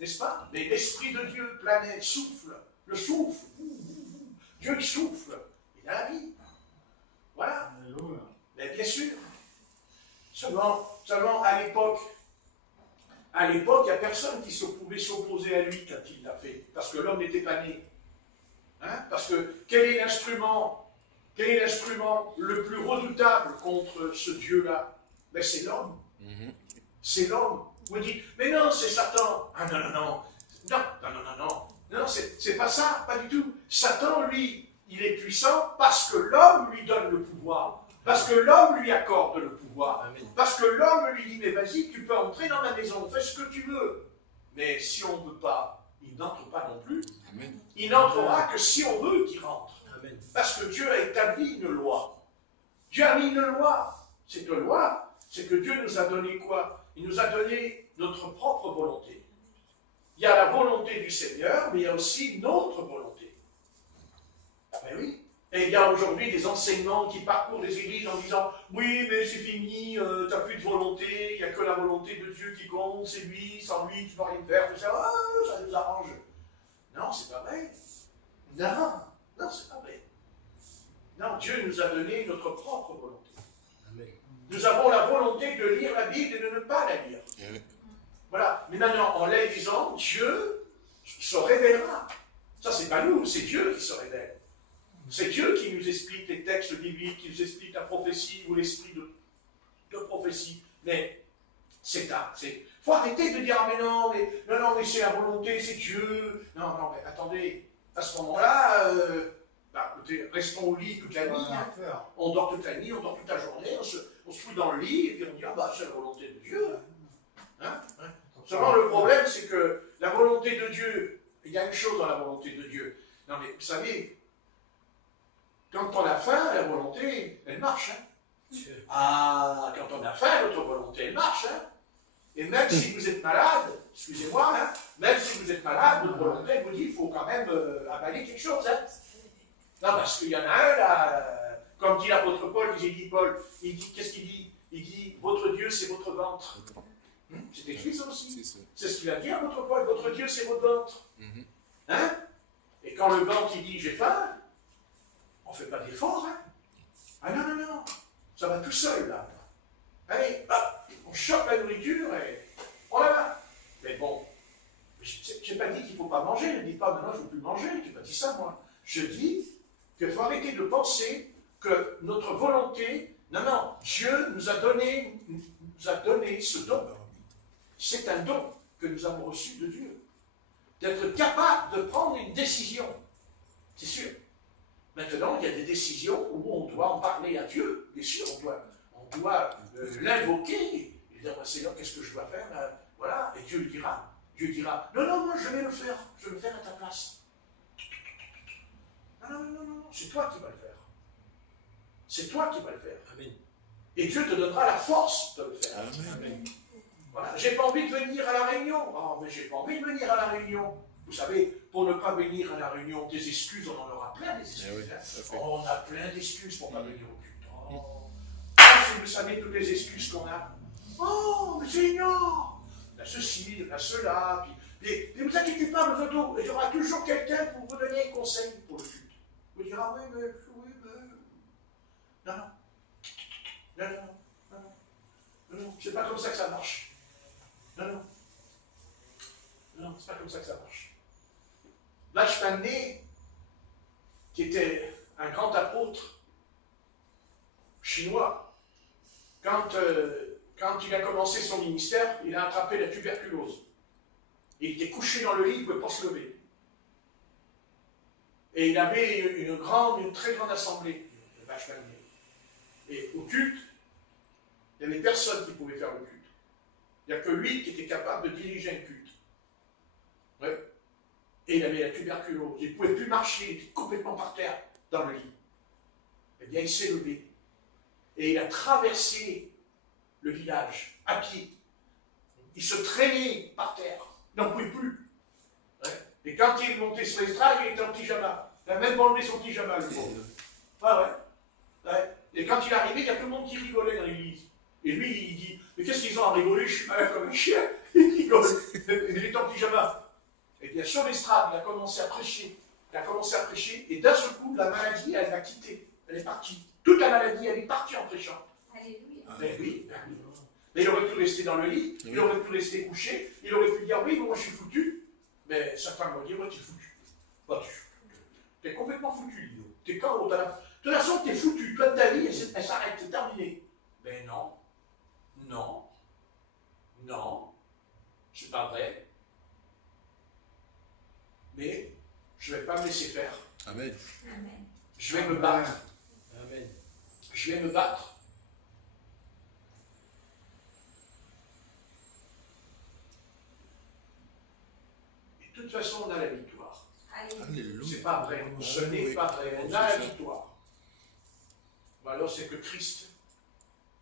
N'est-ce pas? Mais l'Esprit de Dieu planait, souffle, le souffle. Dieu il souffle. Il a la vie. Voilà. Mais bien sûr. Seulement à l'époque, il n'y a personne qui pouvait s'opposer à lui quand il l'a fait. Parce que l'homme n'était pas né. Hein? Parce que quel est l'instrument Quel est l'instrument le plus redoutable contre ce Dieu-là? Ben, c'est l'homme. C'est l'homme. Vous dites, mais non, c'est Satan. Ah non, non, non. Non, non, non, non, non. Non, c'est pas ça, pas du tout. Satan, lui, il est puissant parce que l'homme lui donne le pouvoir. Parce que l'homme lui accorde le pouvoir. Amen. Parce que l'homme lui dit, mais vas-y, tu peux entrer dans ma maison, fais ce que tu veux. Mais si on ne veut pas, il n'entre pas non plus. Amen. Il n'entrera que si on veut qu'il rentre. Amen. Parce que Dieu a établi une loi. Dieu a mis une loi. Cette loi, c'est que Dieu nous a donné quoi? Il nous a donné notre propre volonté. Il y a la volonté du Seigneur, mais il y a aussi notre volonté. Ben oui. Et il y a aujourd'hui des enseignements qui parcourent les églises en disant « Oui, mais c'est fini, tu n'as plus de volonté, il n'y a que la volonté de Dieu qui compte, c'est lui, sans lui, tu ne peux rien faire. » Ça nous arrange. Non, c'est pas vrai. Non, non, c'est pas vrai. Non, Dieu nous a donné notre propre volonté. Amen. Nous avons la volonté de lire la Bible et de ne pas la lire. Amen. Voilà. Mais maintenant, en la lisant, Dieu se révélera. Ça, c'est pas nous, c'est Dieu qui se révèle. C'est Dieu qui nous explique les textes bibliques, qui nous explique la prophétie ou l'esprit de prophétie. Mais c'est ça. Il faut arrêter de dire « Ah mais non, mais c'est la volonté, c'est Dieu. » Non, non, mais attendez. À ce moment-là, écoutez, restons au lit toute la nuit. Hein. On dort toute la nuit, on dort toute la journée, on se fout dans le lit et puis on dit « Ah bah c'est la volonté de Dieu. » Hein? Seulement le problème, c'est que la volonté de Dieu, il y a une chose dans la volonté de Dieu. Non mais vous savez, quand on a faim, la volonté, elle marche. Hein? Ah, quand on a faim, notre volonté, elle marche. Hein? Et même si vous êtes malade, excusez-moi, hein, même si vous êtes malade, votre volonté vous dit qu'il faut quand même avaler quelque chose. Hein? Non, parce qu'il y en a un, là, comme dit l'apôtre Paul, il dit, qu'est-ce qu'il dit? Il dit, votre Dieu, c'est votre ventre. C'est écrit ça aussi. C'est ce qu'il a dit à l'apôtre Paul, votre Dieu, c'est votre ventre. Hein? Et quand le ventre, il dit, j'ai faim, on ne fait pas d'effort, hein? Ah non, non, non, ça va tout seul, là. Allez, hop, on chope la nourriture et on la va. Mais bon, je n'ai pas dit qu'il ne faut pas manger, ne dis pas maintenant je ne veux plus manger, je n'ai pas dit ça, moi. Je dis qu'il faut arrêter de penser que notre volonté, non, non, Dieu nous a donné ce don. C'est un don que nous avons reçu de Dieu. D'être capable de prendre une décision. C'est sûr. Maintenant, il y a des décisions où on doit en parler à Dieu. Bien sûr, on doit l'invoquer et dire, Seigneur, qu'est-ce que je dois faire? Voilà, et Dieu dira, non, non, moi je vais le faire à ta place. Non, non, non, non, non, c'est toi qui vas le faire. C'est toi qui vas le faire. Amen. Et Dieu te donnera la force de le faire. Amen. Voilà, j'ai pas envie de venir à la réunion. Oh, mais j'ai pas envie de venir à la réunion. Vous savez, pour ne pas venir à la réunion, des excuses, on en aura plein des excuses. Oui, hein. On a plein d'excuses pour ne pas venir au culte. Oh, si vous savez toutes les excuses qu'on a. Oh, mais Seigneur, il y a ceci, il y a cela. Puis, ne vous inquiétez pas, mes autos, il y aura toujours quelqu'un pour vous donner un conseil pour le culte. Vous direz, ah oui, mais. Non, non. Non, non, non, non. Non, c'est pas comme ça que ça marche. Non, non. Non, c'est pas comme ça que ça marche. Vachman-Né, qui était un grand apôtre chinois, quand il a commencé son ministère, il a attrapé la tuberculose. Il était couché dans le lit, il ne pouvait pas se lever. Et il avait une très grande assemblée, Vachman-Né. Et au culte, il n'y avait personne qui pouvait faire le culte. Il n'y a que lui qui était capable de diriger un culte. Ouais. Et il avait la tuberculose. Il ne pouvait plus marcher, il était complètement par terre dans le lit. Eh bien, il s'est levé. Et il a traversé le village à pied. Il se traînait par terre. Il n'en pouvait plus. Ouais. Et quand il montait sur l'estrade, il était en pyjama. Il a même enlevé son pyjama, le pauvre. Ouais. Ouais. Et quand il est arrivé, il y a tout le monde qui rigolait dans l'église. Et lui, il dit, mais qu'est-ce qu'ils ont à rigoler? Je suis malade comme un chien. Il rigole. Il est en pyjama. Et bien sur l'estrade, il a commencé à prêcher. Et d'un seul coup, la maladie, elle l'a quitté. Elle est partie. Toute la maladie, elle est partie en prêchant. Alléluia. Mais oui. Mais il aurait pu rester dans le lit, il aurait pu rester couché, il aurait pu dire, oui, moi je suis foutu. Mais certains m'ont dit, ouais, tu es foutu. Bah, tu es complètement foutu, Lino. Tu es KO. De toute façon, t'es foutu. Toi, ta vie, elle s'arrête, c'est terminé. Ben non. Non. Non. C'est pas vrai. Mais je ne vais pas me laisser faire. Amen. Amen. Je vais me battre. Amen. Je vais me battre. Et de toute façon, on a la victoire. Alléluia. C'est pas vrai. Ce n'est pas vrai. On a la victoire. Bon, alors c'est que Christ.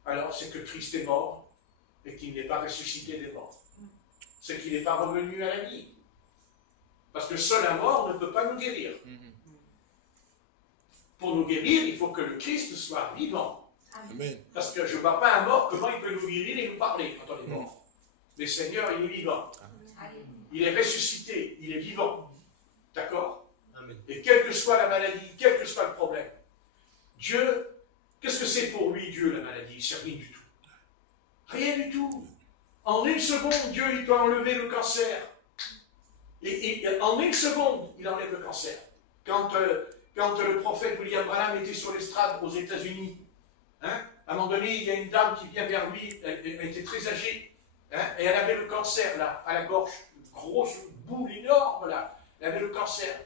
Alors c'est que Christ est mort et qu'il n'est pas ressuscité des morts. C'est qu'il n'est pas revenu à la vie. Parce que seul un mort ne peut pas nous guérir. Pour nous guérir, il faut que le Christ soit vivant. Amen. Parce que je ne vois pas un mort, comment il peut nous guérir et nous parler quand on est mort. Mais Seigneur, il est vivant. Alléluia. Il est ressuscité, il est vivant. D'accord? Amen. Et quelle que soit la maladie, quel que soit le problème, Dieu, qu'est-ce que c'est pour lui, Dieu, la maladie? C'est rien du tout. Rien du tout. En une seconde, Dieu, il peut enlever le cancer. Et en une seconde, il enlève le cancer. Quand le prophète William Branham était sur l'estrade aux États-Unis, hein, à un moment donné, il y a une dame qui vient vers lui, elle était très âgée, hein, et elle avait le cancer, là, à la gorge, une grosse boule énorme, là, elle avait le cancer.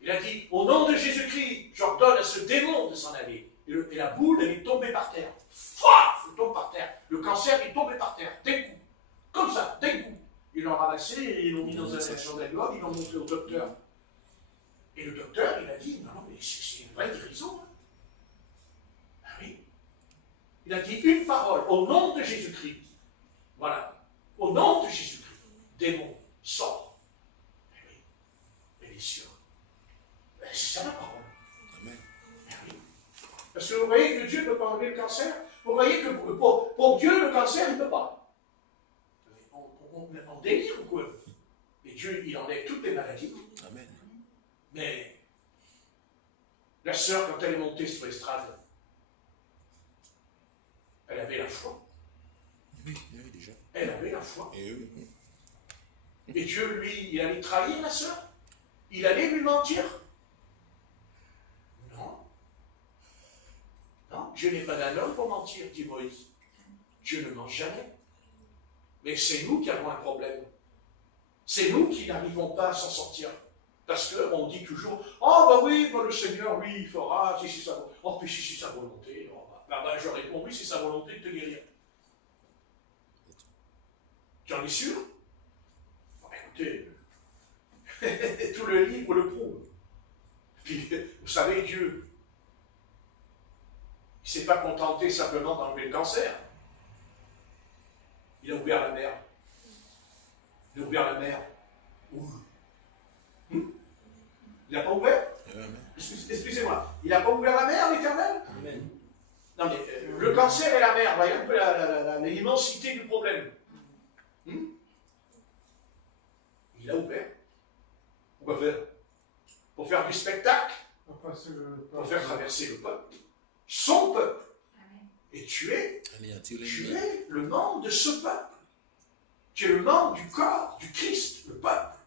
Il a dit, au nom de Jésus-Christ, j'ordonne à ce démon de s'en aller. Et la boule, elle est tombée par terre. Fouaf, elle tombe par terre. Le cancer est tombé par terre, d'un coup. Comme ça, d'un coup. Ils l'ont ramassé, et ils l'ont mis dans un chandelier, ils l'ont montré au docteur. Et le docteur, il a dit, non, mais c'est une vraie guérison. Hein. Ah oui. Il a dit une parole, au nom de Jésus-Christ. Voilà. Au nom de Jésus-Christ. Démon, sort. Eh oui. Et bien sûr. C'est ça la parole. Amen. Eh oui. Parce que vous voyez que Dieu ne peut pas enlever le cancer. Vous voyez que pour Dieu, le cancer, il ne peut pas. On délire ou quoi? Et Dieu, il enlève toutes les maladies. Amen. Mais la sœur, quand elle est montée sur l'estrade, elle avait la foi. Oui, déjà. Elle avait la foi. Et oui. Et Dieu, lui, il allait trahir la sœur? Il allait lui mentir? Non. Non, Dieu n'est pas d'un homme pour mentir, dit Moïse. Dieu ne ment jamais. Mais c'est nous qui avons un problème. C'est nous qui n'arrivons pas à s'en sortir. Parce qu'on dit toujours, oh bah oui, bah le Seigneur, oui, il fera, si c'est sa volonté. Oh, puis si c'est sa volonté, oh, bah, je réponds, oui, c'est sa volonté de te guérir. Tu en es sûr? Bon, écoutez, tout le livre le prouve. Puis, vous savez, Dieu, il ne s'est pas contenté simplement d'enlever le cancer. Il a ouvert la mer. Il a ouvert la mer. Il n'a pas ouvert? Excusez-moi. Il n'a pas ouvert la mer, l'Éternel? Amen. Non, mais le cancer et la mer, voyez un peu l'immensité du problème. Il a ouvert. Pourquoi faire? Pour faire du spectacle? Pour faire traverser le peuple. Son peuple. Et tu es le membre de ce peuple. Tu es le membre du corps du Christ, le peuple.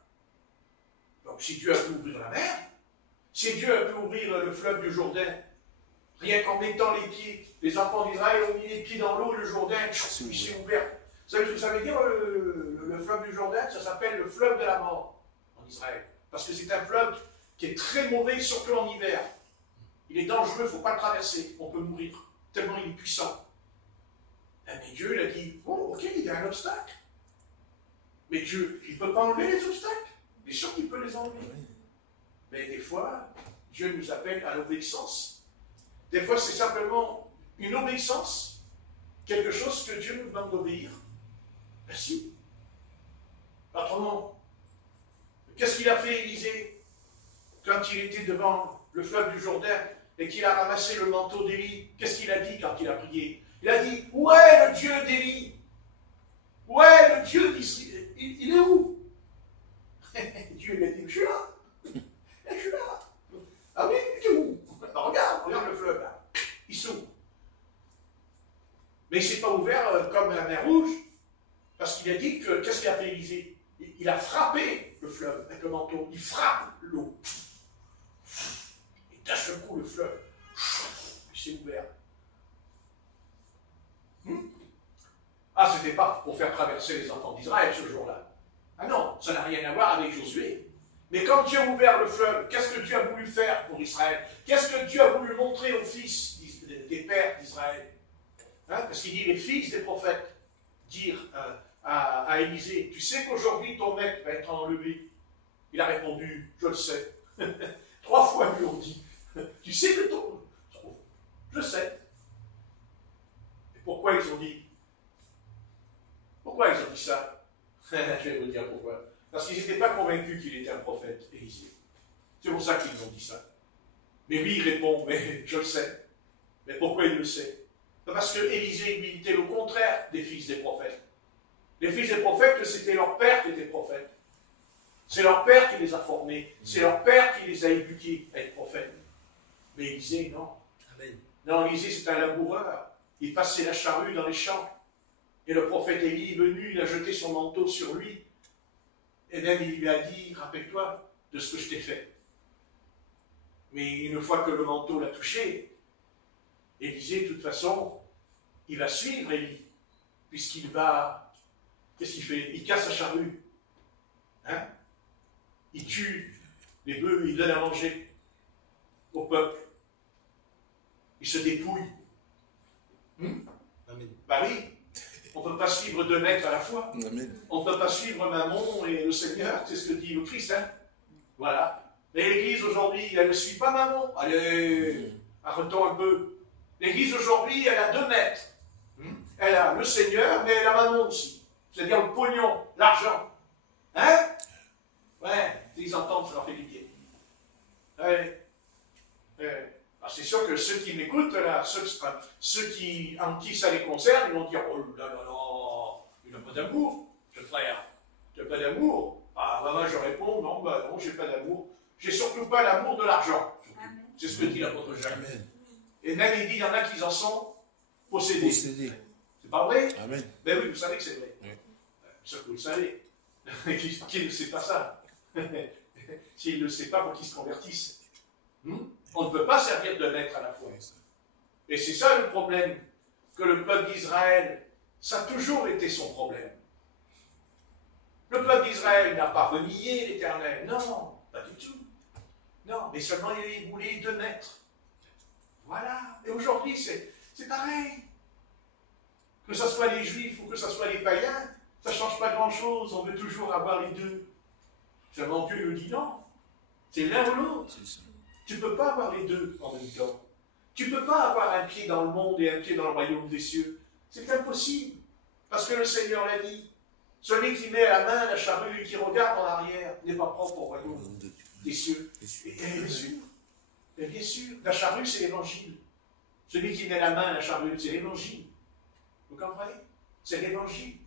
Donc si Dieu a pu ouvrir la mer, si Dieu a pu ouvrir le fleuve du Jourdain, rien qu'en mettant les pieds, les enfants d'Israël ont mis les pieds dans l'eau, le Jourdain, il s'est ouvert. Vous savez ce que ça veut dire, le fleuve du Jourdain? Ça s'appelle le fleuve de la mort en Israël. Parce que c'est un fleuve qui est très mauvais, surtout en hiver. Il est dangereux, il ne faut pas le traverser, on peut mourir. Tellement il est puissant. Mais Dieu, il a dit, oh, ok, il y a un obstacle. Mais Dieu, il ne peut pas enlever les obstacles. Bien sûr qu'il peut les enlever. Mais des fois, Dieu nous appelle à l'obéissance. Des fois, c'est simplement une obéissance, quelque chose que Dieu nous demande d'obéir. Ben si. Autrement, qu'est-ce qu'il a fait Élisée quand il était devant le fleuve du Jourdain et qu'il a ramassé le manteau d'Élie? Qu'est-ce qu'il a dit quand il a prié? Il a dit, où est le Dieu d'Élie? Où est le Dieu d'Israël? Il est où? Dieu lui a dit, je suis là. Je suis là. Ah oui, tu es où? Regarde le fleuve là. Il s'ouvre. Mais il ne s'est pas ouvert comme la mer Rouge, parce qu'il a dit que, qu'est-ce qu'il a fait Élisée? Il a frappé le fleuve avec le manteau. Il frappe l'eau. Et d'un seul coup, le fleuve s'est ouvert. Ah, ce n'était pas pour faire traverser les enfants d'Israël ce jour-là. Ah non, ça n'a rien à voir avec Josué. Mais quand Dieu a ouvert le fleuve, qu'est-ce que Dieu a voulu faire pour Israël? Qu'est-ce que Dieu a voulu montrer aux fils des pères d'Israël? Parce qu'il dit, les fils des prophètes dirent à Élisée, tu sais qu'aujourd'hui ton maître va être enlevé? Il a répondu, je le sais. 3 fois ils lui ont dit, tu sais que ton... Je sais. Et pourquoi ils ont dit? Pourquoi ils ont dit ça? Je vais vous dire pourquoi. Parce qu'ils n'étaient pas convaincus qu'il était un prophète, Élisée. C'est pour ça qu'ils ont dit ça. Mais lui, il répond, mais je le sais. Mais pourquoi il le sait? Parce que Élisée, lui, était le contraire des fils des prophètes. Les fils des prophètes, c'était leur père qui était prophète. C'est leur père qui les a formés. C'est leur père qui les a éduqués à être prophètes. Mais Élisée, non. Amen. Non, Élisée, c'est un laboureur. Il passait la charrue dans les champs. Et le prophète Élie est venu, il a jeté son manteau sur lui. Et même il lui a dit, rappelle-toi de ce que je t'ai fait. Mais une fois que le manteau l'a touché, Élisée, de toute façon, il va suivre Élie. Puisqu'il va... Qu'est-ce qu'il fait? Il casse la charrue. Il tue les bœufs, il donne à manger au peuple. Il se dépouille. Amen. Bah oui. On ne peut pas suivre 2 maîtres à la fois. Amen. On ne peut pas suivre Mammon et le Seigneur, c'est ce que dit le Christ. Voilà. Mais l'Église aujourd'hui, elle ne suit pas Mammon. Allez, arrêtons un peu. L'Église aujourd'hui, elle a 2 maîtres. Elle a le Seigneur, mais elle a Mammon aussi. C'est-à-dire le pognon, l'argent. Ouais, ils entendent, ça leur fait du bien. Ouais. Alors c'est sûr que ceux qui m'écoutent, là, ceux en qui ça les concerne, ils vont dire, oh là là là, il n'a pas d'amour, ce frère. Tu n'as pas d'amour? Ah, bah, moi je réponds, non, bah non, j'ai pas d'amour. J'ai surtout pas l'amour de l'argent. C'est ce que dit l'apôtre Jacques. Amen. Et même il dit, il y en a qui en sont possédés. C'est pas vrai? Amen. Ben oui, vous savez que c'est vrai. Oui. Ça, vous le savez. Qui ne sait pas ça? S'il ne le sait pas, pour qu'il se convertisse. On ne peut pas servir de maître à la fois. Et c'est ça le problème, que le peuple d'Israël, ça a toujours été son problème. Le peuple d'Israël n'a pas renié l'Éternel. Non, pas du tout. Non, mais seulement il voulait 2 maîtres. Voilà. Et aujourd'hui, c'est pareil. Que ce soit les Juifs ou que ce soit les païens, ça ne change pas grand-chose. On veut toujours avoir les 2. Seulement Dieu nous dit non. C'est l'un ou l'autre. Tu ne peux pas avoir les 2 en même temps. Tu ne peux pas avoir un pied dans le monde et un pied dans le royaume des cieux. C'est impossible. Parce que le Seigneur l'a dit. Celui qui met à la main la charrue et qui regarde en arrière n'est pas propre au royaume des cieux. Et bien sûr. Et bien sûr. La charrue, c'est l'évangile. Celui qui met la main à la charrue, c'est l'évangile. Vous comprenez? C'est l'évangile.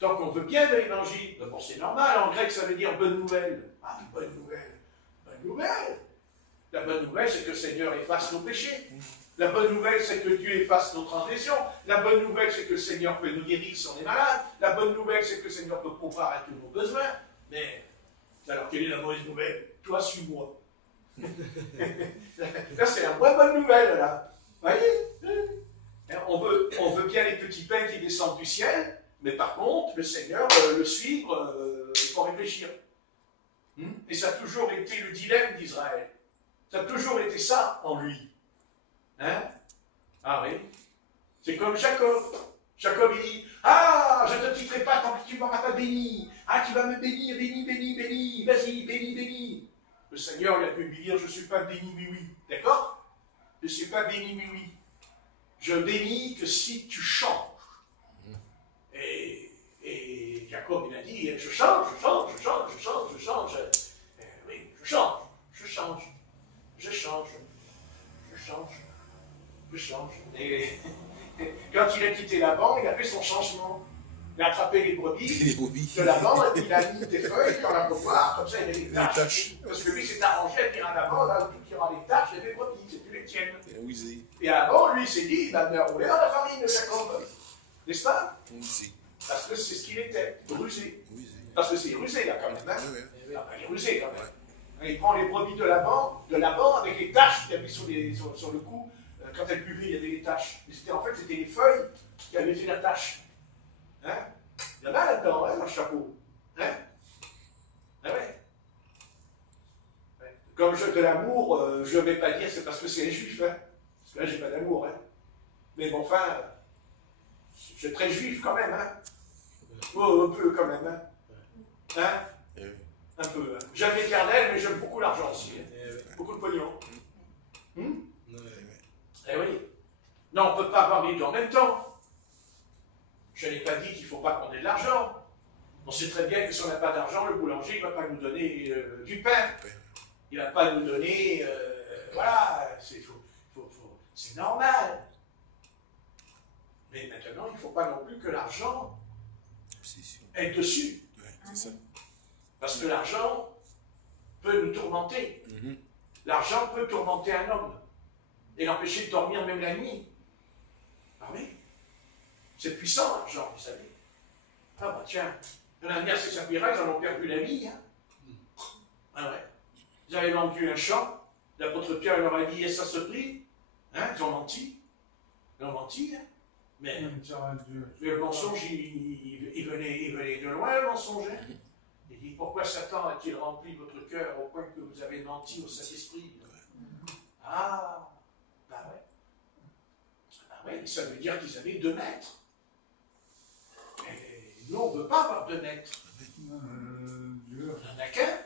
Donc on veut bien de l'évangile. D'abord, c'est normal. En grec, ça veut dire bonne nouvelle. Ah, une bonne nouvelle. Bonne nouvelle. La bonne nouvelle, c'est que le Seigneur efface nos péchés. La bonne nouvelle, c'est que Dieu efface nos transgressions. La bonne nouvelle, c'est que le Seigneur peut nous guérir si on est malade. La bonne nouvelle, c'est que le Seigneur peut pourvoir à tous nos besoins. Mais, alors, quelle est la mauvaise nouvelle? Toi, suis-moi. Là, c'est la moins bonne nouvelle, là. Vous voyez? On veut bien les petits pains qui descendent du ciel, mais par contre, le Seigneur, le suivre, il faut réfléchir. Et ça a toujours été le dilemme d'Israël. Ça a toujours été ça en lui. Ah oui. C'est comme Jacob. Jacob, il dit, ah, je ne te quitterai pas tant que tu ne m'auras pas béni. Ah, tu vas me bénir, béni. Vas-y, béni. Le Seigneur, il a pu lui dire, je ne suis pas béni, oui. D'accord? Je ne suis pas béni, oui. Je bénis que si tu changes. Et Jacob, il a dit, je change. Oui, je change. Et quand il a quitté Laban, il a fait son changement. Il a attrapé les brebis de Laban, et puis il a mis des feuilles dans la poire, comme ça il y avait des taches. Parce que lui s'est arrangé à dire à Laban, là où il y aura des taches, il y a des brebis, c'est plus les tiennes. Et Laban, lui, il s'est dit, il va me rouler dans la farine de Jacob. N'est-ce pas? Parce que c'est ce qu'il était, rusé. Parce que c'est rusé là quand même. Il est rusé quand même. Il prend les brebis de Laban avec les taches qu'il a mis sur le cou. Quand elle buvait, il y avait des taches. En fait, c'était les feuilles qui avaient fait la tache. Hein? Il y en a là-dedans, hein, dans le chapeau. Hein? Ah ouais. Ouais. Comme je de l'amour, je ne vais pas dire c'est parce que c'est les juifs. Hein? Parce que là, j'ai pas d'amour. Hein? Mais bon, enfin, c'est très juif quand même. Hein? Oh, un peu quand même. Hein? Hein? Un peu. Hein? J'aime l'éternel, mais j'aime beaucoup l'argent aussi. Hein? Beaucoup de pognon. Eh oui. Non, on ne peut pas avoir les deux en même temps. Je n'ai pas dit qu'il ne faut pas qu'on ait de l'argent. On sait très bien que si on n'a pas d'argent, le boulanger ne va pas nous donner du pain. Il ne va pas nous donner... voilà, c'est normal. Mais maintenant, il ne faut pas non plus que l'argent est dessus. Ouais, c'est ça. Parce que l'argent peut nous tourmenter. L'argent peut tourmenter un homme et l'empêcher de dormir même la nuit. Ah oui, c'est puissant l'argent, vous savez. Ah bah tiens, Ananias et Saphira, ils en ont perdu la vie. Hein. Ah ouais. Ils avaient vendu un champ, l'apôtre Pierre leur a dit, et ça se prie. Hein, ils ont menti. Ils ont menti. Hein. Mais le mensonge, il venait de loin, le mensonge. Hein. Il dit, pourquoi Satan a-t-il rempli votre cœur au point que vous avez menti au Saint-Esprit? Ah, bah ouais. Ah ouais, ça veut dire qu'ils avaient 2 maîtres. Et nous, on ne veut pas avoir 2 maîtres. Il n'y en a qu'un.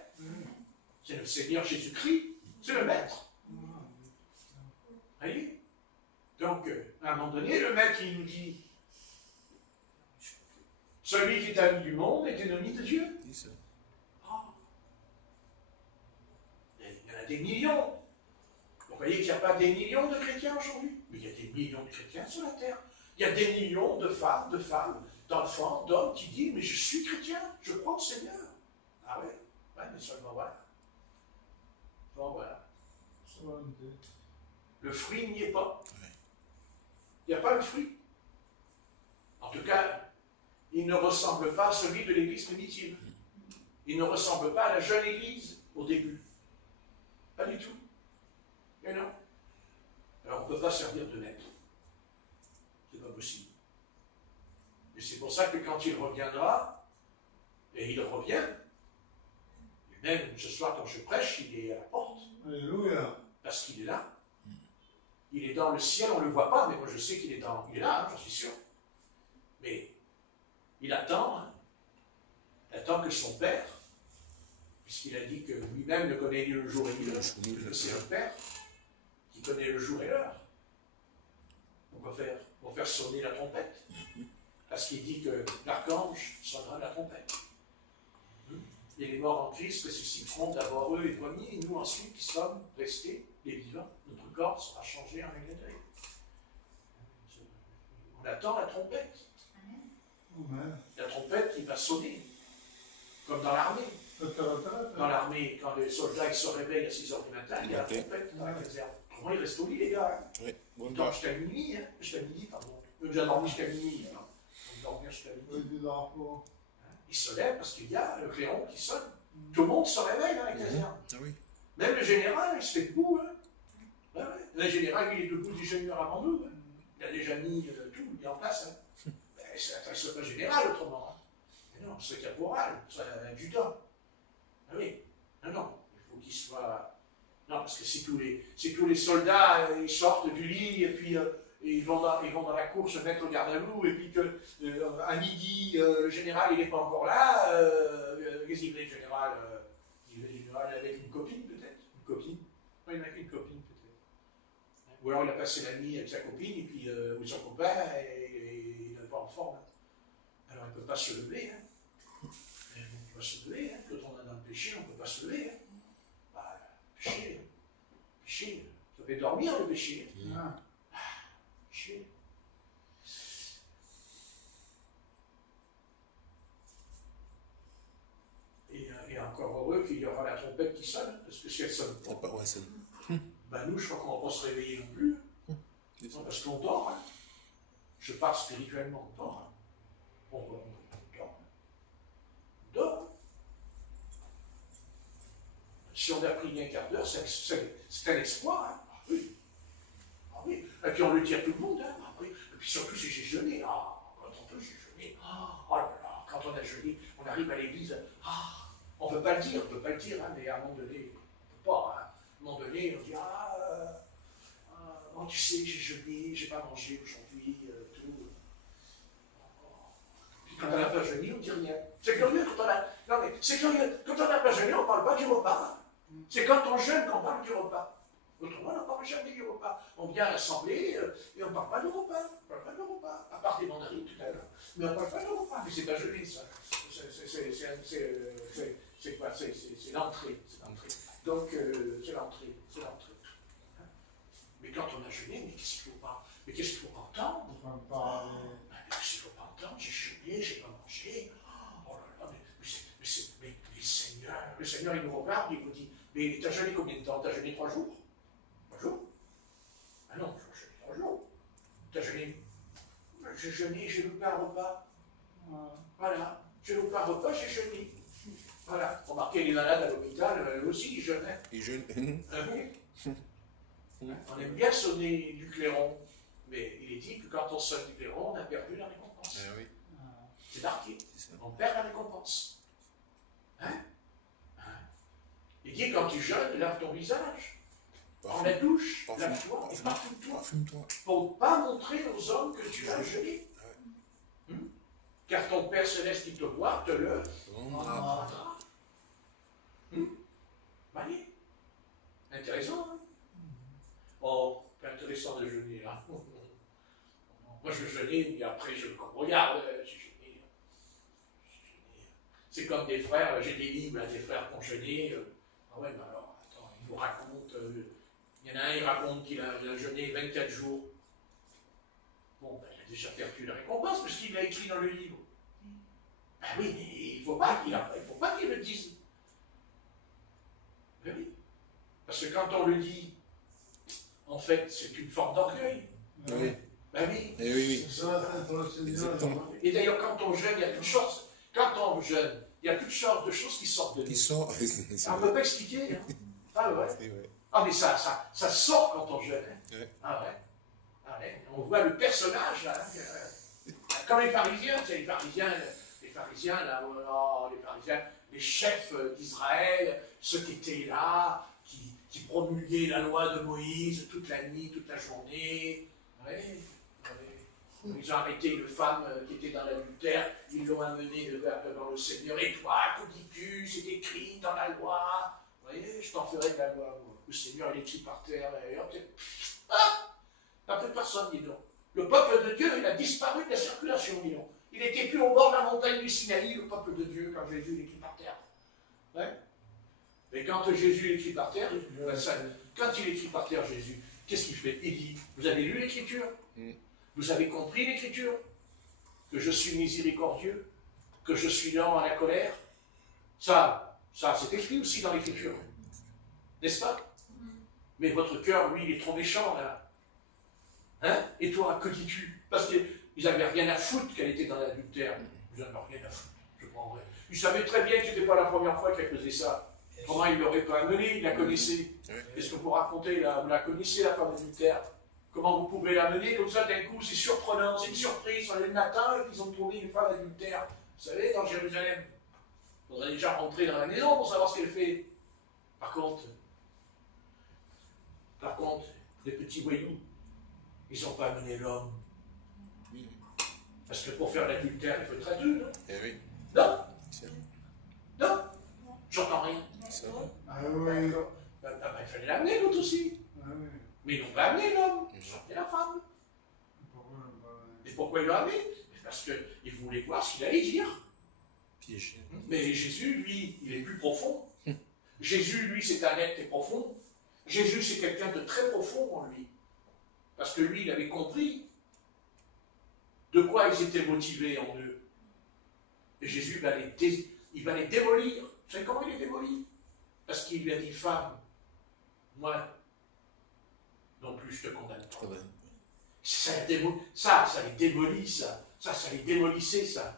C'est le Seigneur Jésus-Christ. C'est le maître. Vous voyez? Donc, à un moment donné, le maître, il nous dit, celui qui est ami du monde est ennemi de Dieu. Il y en a des millions. Vous voyez qu'il n'y a pas des millions de chrétiens aujourd'hui, mais il y a des millions de chrétiens sur la terre. Il y a des millions de femmes, d'enfants, d'hommes qui disent, mais je suis chrétien, je crois au Seigneur. Ah ouais, ouais, mais seulement voilà. Bon voilà. Le fruit n'y est pas. Il n'y a pas le fruit. En tout cas, il ne ressemble pas à celui de l'église primitive. Il ne ressemble pas à la jeune église au début. Pas du tout. Mais non. Alors on ne peut pas servir de maître. C'est pas possible. Et c'est pour ça que quand il reviendra, et il revient, et même ce soir quand je prêche, il est à la porte. Alléluia. Parce qu'il est là. Il est dans le ciel, on ne le voit pas, mais moi je sais qu'il est là, hein, j'en suis sûr. Mais il attend, hein. Il attend que son Père, puisqu'il a dit que lui-même ne connaît ni le jour et ni l'heure, que c'est le Père qui connaît le jour et l'heure. On va faire sonner la trompette. Parce qu'il dit que l'archange sonnera la trompette. Et les morts en Christ ressusciteront d'abord eux les premiers, et nous ensuite qui sommes restés, les vivants, notre corps sera changé en église. On attend la trompette. La trompette qui va sonner, comme dans l'armée. Dans l'armée, quand les soldats ils se réveillent à 6h du matin, il y a la trompette dans la caserne. Comment ils restent au lit, les gars? Oui, bon, ils dorment jusqu'à minuit, hein? Jusqu'à midi, pardon. Eux, déjà dormi jusqu'à minuit. Hein? Ils dorment jusqu'à minuit. Ils se lèvent parce qu'il y a le clairon qui sonne. Tout le monde se réveille dans la caserne. Ah oui. Même le général, il se fait debout. Hein? Ouais, ouais. Le général, il est debout déjà 1 heure avant nous. Hein? Il a déjà mis tout mis en place. Hein? Ça ne serait pas général autrement. Hein? Mais non, c'est caporal, c'est un adjudant. Ah oui, non, il faut qu'il soit... Non, parce que si tous les soldats ils sortent du lit et puis ils vont dans la cour se mettre au garde à vous et puis qu'à midi, le général il n'est pas encore là, qu'est-ce qu'il fait le général? Il est général avec une copine peut-être? Une copine? Non, il n'a qu'une copine peut-être. Ou alors il a passé la nuit avec sa copine et puis, ou son copain et il n'est pas en forme. Alors il ne peut pas se lever. Hein. On ne peut pas se lever. Hein. Quand on est dans le péché, on ne peut pas se lever. Hein. Bah, péché, ça fait dormir le péché. Péché. Et encore heureux qu'il y aura la trompette qui sonne, parce que si elle sonne pas, ben nous, je crois qu'on ne va pas se réveiller non plus. Non, parce qu'on dort. Hein. Je parle spirituellement, on dort. Hein. On dort. On dort. Si on a pris un quart d'heure, c'est un exploit. Hein. Ah oui. Ah oui. Et puis on le dit à tout le monde. Hein. Ah oui. Et puis surtout si j'ai jeûné. Ah, quand on peut jeûner. Oh là là, quand on a jeûné, on arrive à l'église. Ah, on ne peut pas le dire, hein, mais à un moment donné, on ne peut pas. Hein. À un moment donné, on dit tu sais, j'ai jeûné, j'ai pas mangé aujourd'hui, tout. Puis quand on n'a pas jeûné, on ne dit rien. C'est curieux quand on a. Non mais c'est curieux, quand on n'a pas jeûné, on ne parle pas du repas. C'est quand on jeûne qu'on parle du repas. Autrement, on ne parle jamais du repas. On vient à l'assemblée et on ne parle pas du repas. On ne parle pas du repas. À part des mandarines tout à l'heure. Mais on ne parle pas du repas. Mais c'est pas jeûner, ça. C'est quoi? C'est l'entrée. Donc, c'est l'entrée. Mais quand on a jeûné, mais qu'est-ce qu'il ne faut pas? Mais qu'est-ce qu'il ne faut pas entendre? Qu'est-ce qu'il ne faut pas entendre? J'ai jeûné, j'ai pas mangé. Oh là là, mais le Seigneur, il nous regarde, il nous dit, mais tu as jeûné combien de temps? Tu as jeûné 3 jours? 3 jours? Ah non, je jeûné 3 jours. Tu as jeûné? J'ai jeûné, j'ai loupé un repas. Voilà, j'ai loupé un repas, j'ai jeûné. Voilà, remarquez, les malades à l'hôpital, eux aussi, ils jeûnent. Ils jeûnent. On aime bien sonner du clairon, mais il est dit que quand on sonne du clairon, on a perdu la récompense. Ah oui. C'est marqué. On perd la récompense. Il dit quand tu jeûnes, lave ton visage. Prends la douche, lave-toi et parfume-toi. Pour ne pas montrer aux hommes que tu as jeûné. Car ton Père Céleste qui te voit, te le rendra. Voyez? Intéressant, hein? Oh, c'est intéressant de jeûner, hein? Moi, je jeûnais, et après, je me regarde, j'ai jeûné. C'est comme des frères, j'ai des livres, des frères qui ont jeûné. Ah ouais, mais alors, attends, ils nous racontent, il y en a un, il raconte qu'il a jeûné 24 jours. Bon, ben, il a déjà perdu la récompense, parce qu'il l'a écrit dans le livre. Ben oui, mais il ne faut pas qu'il le dise. Ben oui. Parce que quand on le dit, en fait, c'est une forme d'orgueil. Oui. Ben oui. Et oui. Et d'ailleurs, quand on jeûne, il y a toutes sortes. Quand on jeûne, il y a toutes sortes de choses qui sortent de nous. Qui sort. On ne peut pas expliquer. Hein. Ah ouais. C'est vrai. Ah mais ça sort quand on jeûne. Hein. Ouais. Ah ouais. Ah ouais. On voit le personnage là. Hein. Comme les pharisiens, c'est les pharisiens là, les pharisiens, les chefs d'Israël, ceux qui étaient là, qui promulguaient la loi de Moïse toute la nuit, toute la journée. Ouais. Ils ont arrêté une femme qui était dans l'adultère, ils l'ont amenée devant le Seigneur. Et toi, que dis-tu? C'est écrit dans la loi. Vous voyez, je t'en ferai de la loi. Le Seigneur, il écrit par terre. Et hop, pas plus personne, dis donc. Le peuple de Dieu, il a disparu de la circulation, dis donc. Il n'était plus au bord de la montagne du Sinaï, le peuple de Dieu, quand Jésus l'écrit par terre. Ouais. Mais quand Jésus l'écrit par terre, quand il écrit par terre, Jésus, qu'est-ce qu'il fait? Il dit, vous avez lu l'Écriture? Vous avez compris l'Écriture? Que je suis miséricordieux? Que je suis lent à la colère? Ça c'est écrit aussi dans l'Écriture. N'est-ce pas? Mais votre cœur, lui, il est trop méchant, là. Hein? Et toi, que dis-tu? Parce qu'ils n'avaient rien à foutre qu'elle était dans l'adultère. Ils n'avaient rien à foutre, je prendrais. Ils savaient très bien que ce n'était pas la première fois qu'elle faisait ça. Comment il ne l'aurait pas amenée? Il la connaissait. Qu'est-ce que vous racontez là? Vous la connaissez, la femme adultère? Comment vous pouvez l'amener comme ça d'un coup? C'est surprenant, c'est une surprise. On est le matin et ils ont trouvé une femme adultère. Vous savez, dans Jérusalem. Il faudrait déjà rentrer dans la maison pour savoir ce qu'elle fait. Par contre, les petits voyous, ils n'ont pas amené l'homme. Parce que pour faire l'adultère, il faut être adulte. Eh oui. Non? Non? J'entends rien. Ah oui. Il fallait l'amener l'autre aussi. Ah oui. Mais ils n'ont pas amené l'homme. Ils ont amené la femme. Et pourquoi ils l'ont amené? Parce qu'ils voulaient voir ce qu'il allait dire. Piégé. Mais Jésus, lui, il est plus profond. Jésus, lui, c'est un être profond. Jésus, c'est quelqu'un de très profond en lui. Parce que lui, il avait compris de quoi ils étaient motivés en eux. Et Jésus va les démolir. Vous savez comment il les démolit? Parce qu'il lui a dit, femme, moi, non plus je te condamne pas. Ça les démolit, ça. Ça les démolissait, ça.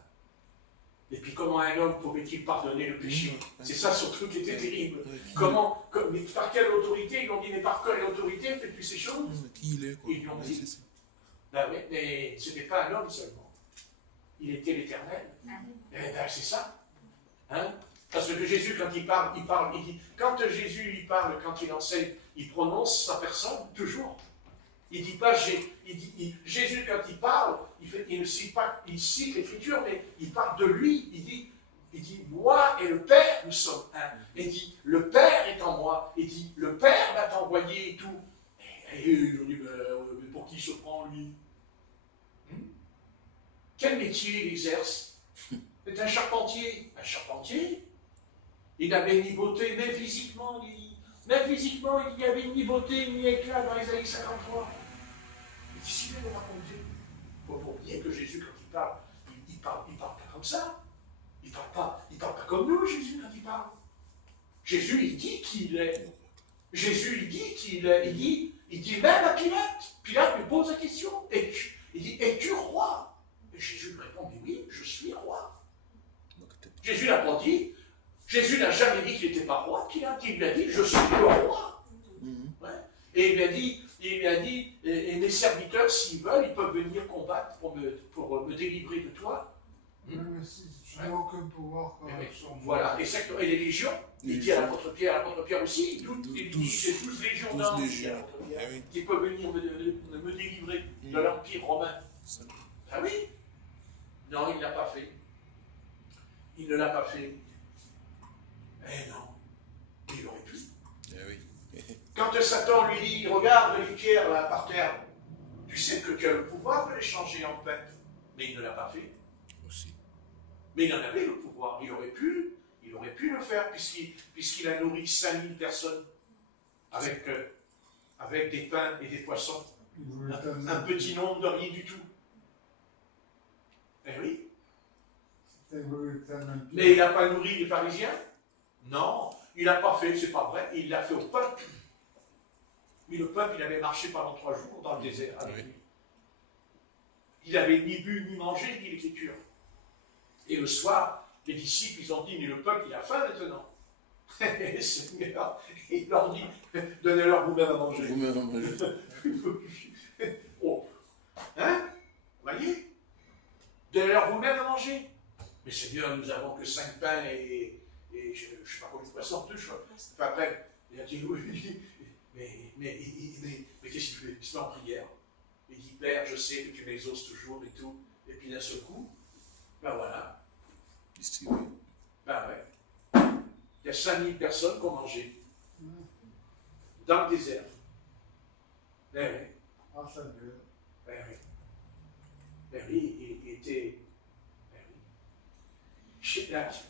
Et puis comment un homme pouvait-il pardonner le péché? C'est ça surtout qui était terrible. Mais par quelle autorité? Ils lui ont dit, mais par quelle autorité fais-tu ces choses? Qui il est, quoi. Ils lui ont dit. Ben oui, mais ce n'était pas un homme seulement. Il était l'Éternel. Eh bien, c'est ça. Hein? Parce que Jésus, quand il parle, il dit, quand Jésus il parle, quand il enseigne, il prononce sa personne, toujours. Il ne dit pas, Jésus, quand il parle, il ne cite pas, il cite l'Écriture, mais il parle de lui. Il dit, moi et le Père, nous sommes un. Il dit, le Père est en moi. Il dit, le Père m'a envoyé et tout. Et ils ont dit, mais pour qui il se prend, lui? Quel métier il exerce? C'est un charpentier. Un charpentier? Il n'avait ni beauté, même physiquement, il n'y avait ni beauté, ni éclat dans Isaïe 53. Mais qu'est-ce qu'il vient de raconter? Il ne faut pas oublier que Jésus, quand il parle pas comme ça. Il ne parle pas comme nous, Jésus, quand il parle. Jésus, il dit qui il est. Jésus, il dit qui il est. Il dit même à Pilate. Pilate lui pose la question. Il dit, es-tu roi? Et Jésus lui répond, mais oui, je suis roi. Jésus n'a pas dit. Jésus n'a jamais dit qu'il n'était pas roi. Il lui a dit, je suis le roi. Ouais. Et il lui a dit, et mes serviteurs, s'ils veulent, ils peuvent venir combattre pour me délivrer de toi. Mais si tu n'as aucun pouvoir sur moi. Voilà, et les légions, il dit à l'apôtre Pierre aussi, il dit, c'est 12 légions d'hommes qui peuvent venir me délivrer de l'Empire romain. Ah oui? Non, il ne l'a pas fait. Il ne l'a pas fait. Eh non, il aurait pu. Quand Satan lui dit, regarde les pierres là par terre, tu sais que tu as le pouvoir de les changer en pain. Mais il ne l'a pas fait. Aussi. Mais il en avait le pouvoir. Il aurait pu le faire, puisqu'il a nourri 5000 personnes avec des pains et des poissons. Un petit nombre de rien du tout. Eh oui. Mais il n'a pas nourri les pharisiens? Non, il n'a pas fait, c'est pas vrai. Il l'a fait au peuple. Mais le peuple, il avait marché pendant 3 jours dans le désert avec lui. Il n'avait ni bu, ni mangé, dit l'Écriture. Et le soir, les disciples, ils ont dit, mais le peuple, il a faim maintenant. Et Seigneur, il leur dit, donnez-leur vous-même à manger. Vous-même à manger. Oh. Hein? Vous voyez? Donnez-leur vous-même à manger. Mais Seigneur, nous n'avons que 5 pains et je ne sais pas combien de poissons, je crois. Pas après, il a dit, oui, mais qu'est-ce qu'il fait? Il se met en prière. Il dit, Père, je sais que tu m'exauces toujours et tout. Et puis d'un seul coup, ben voilà. Ben ouais. Il y a 5000 personnes qui ont mangé. Dans le désert. Ben oui. Ah, ça veut. Ben oui. Ben oui, il était.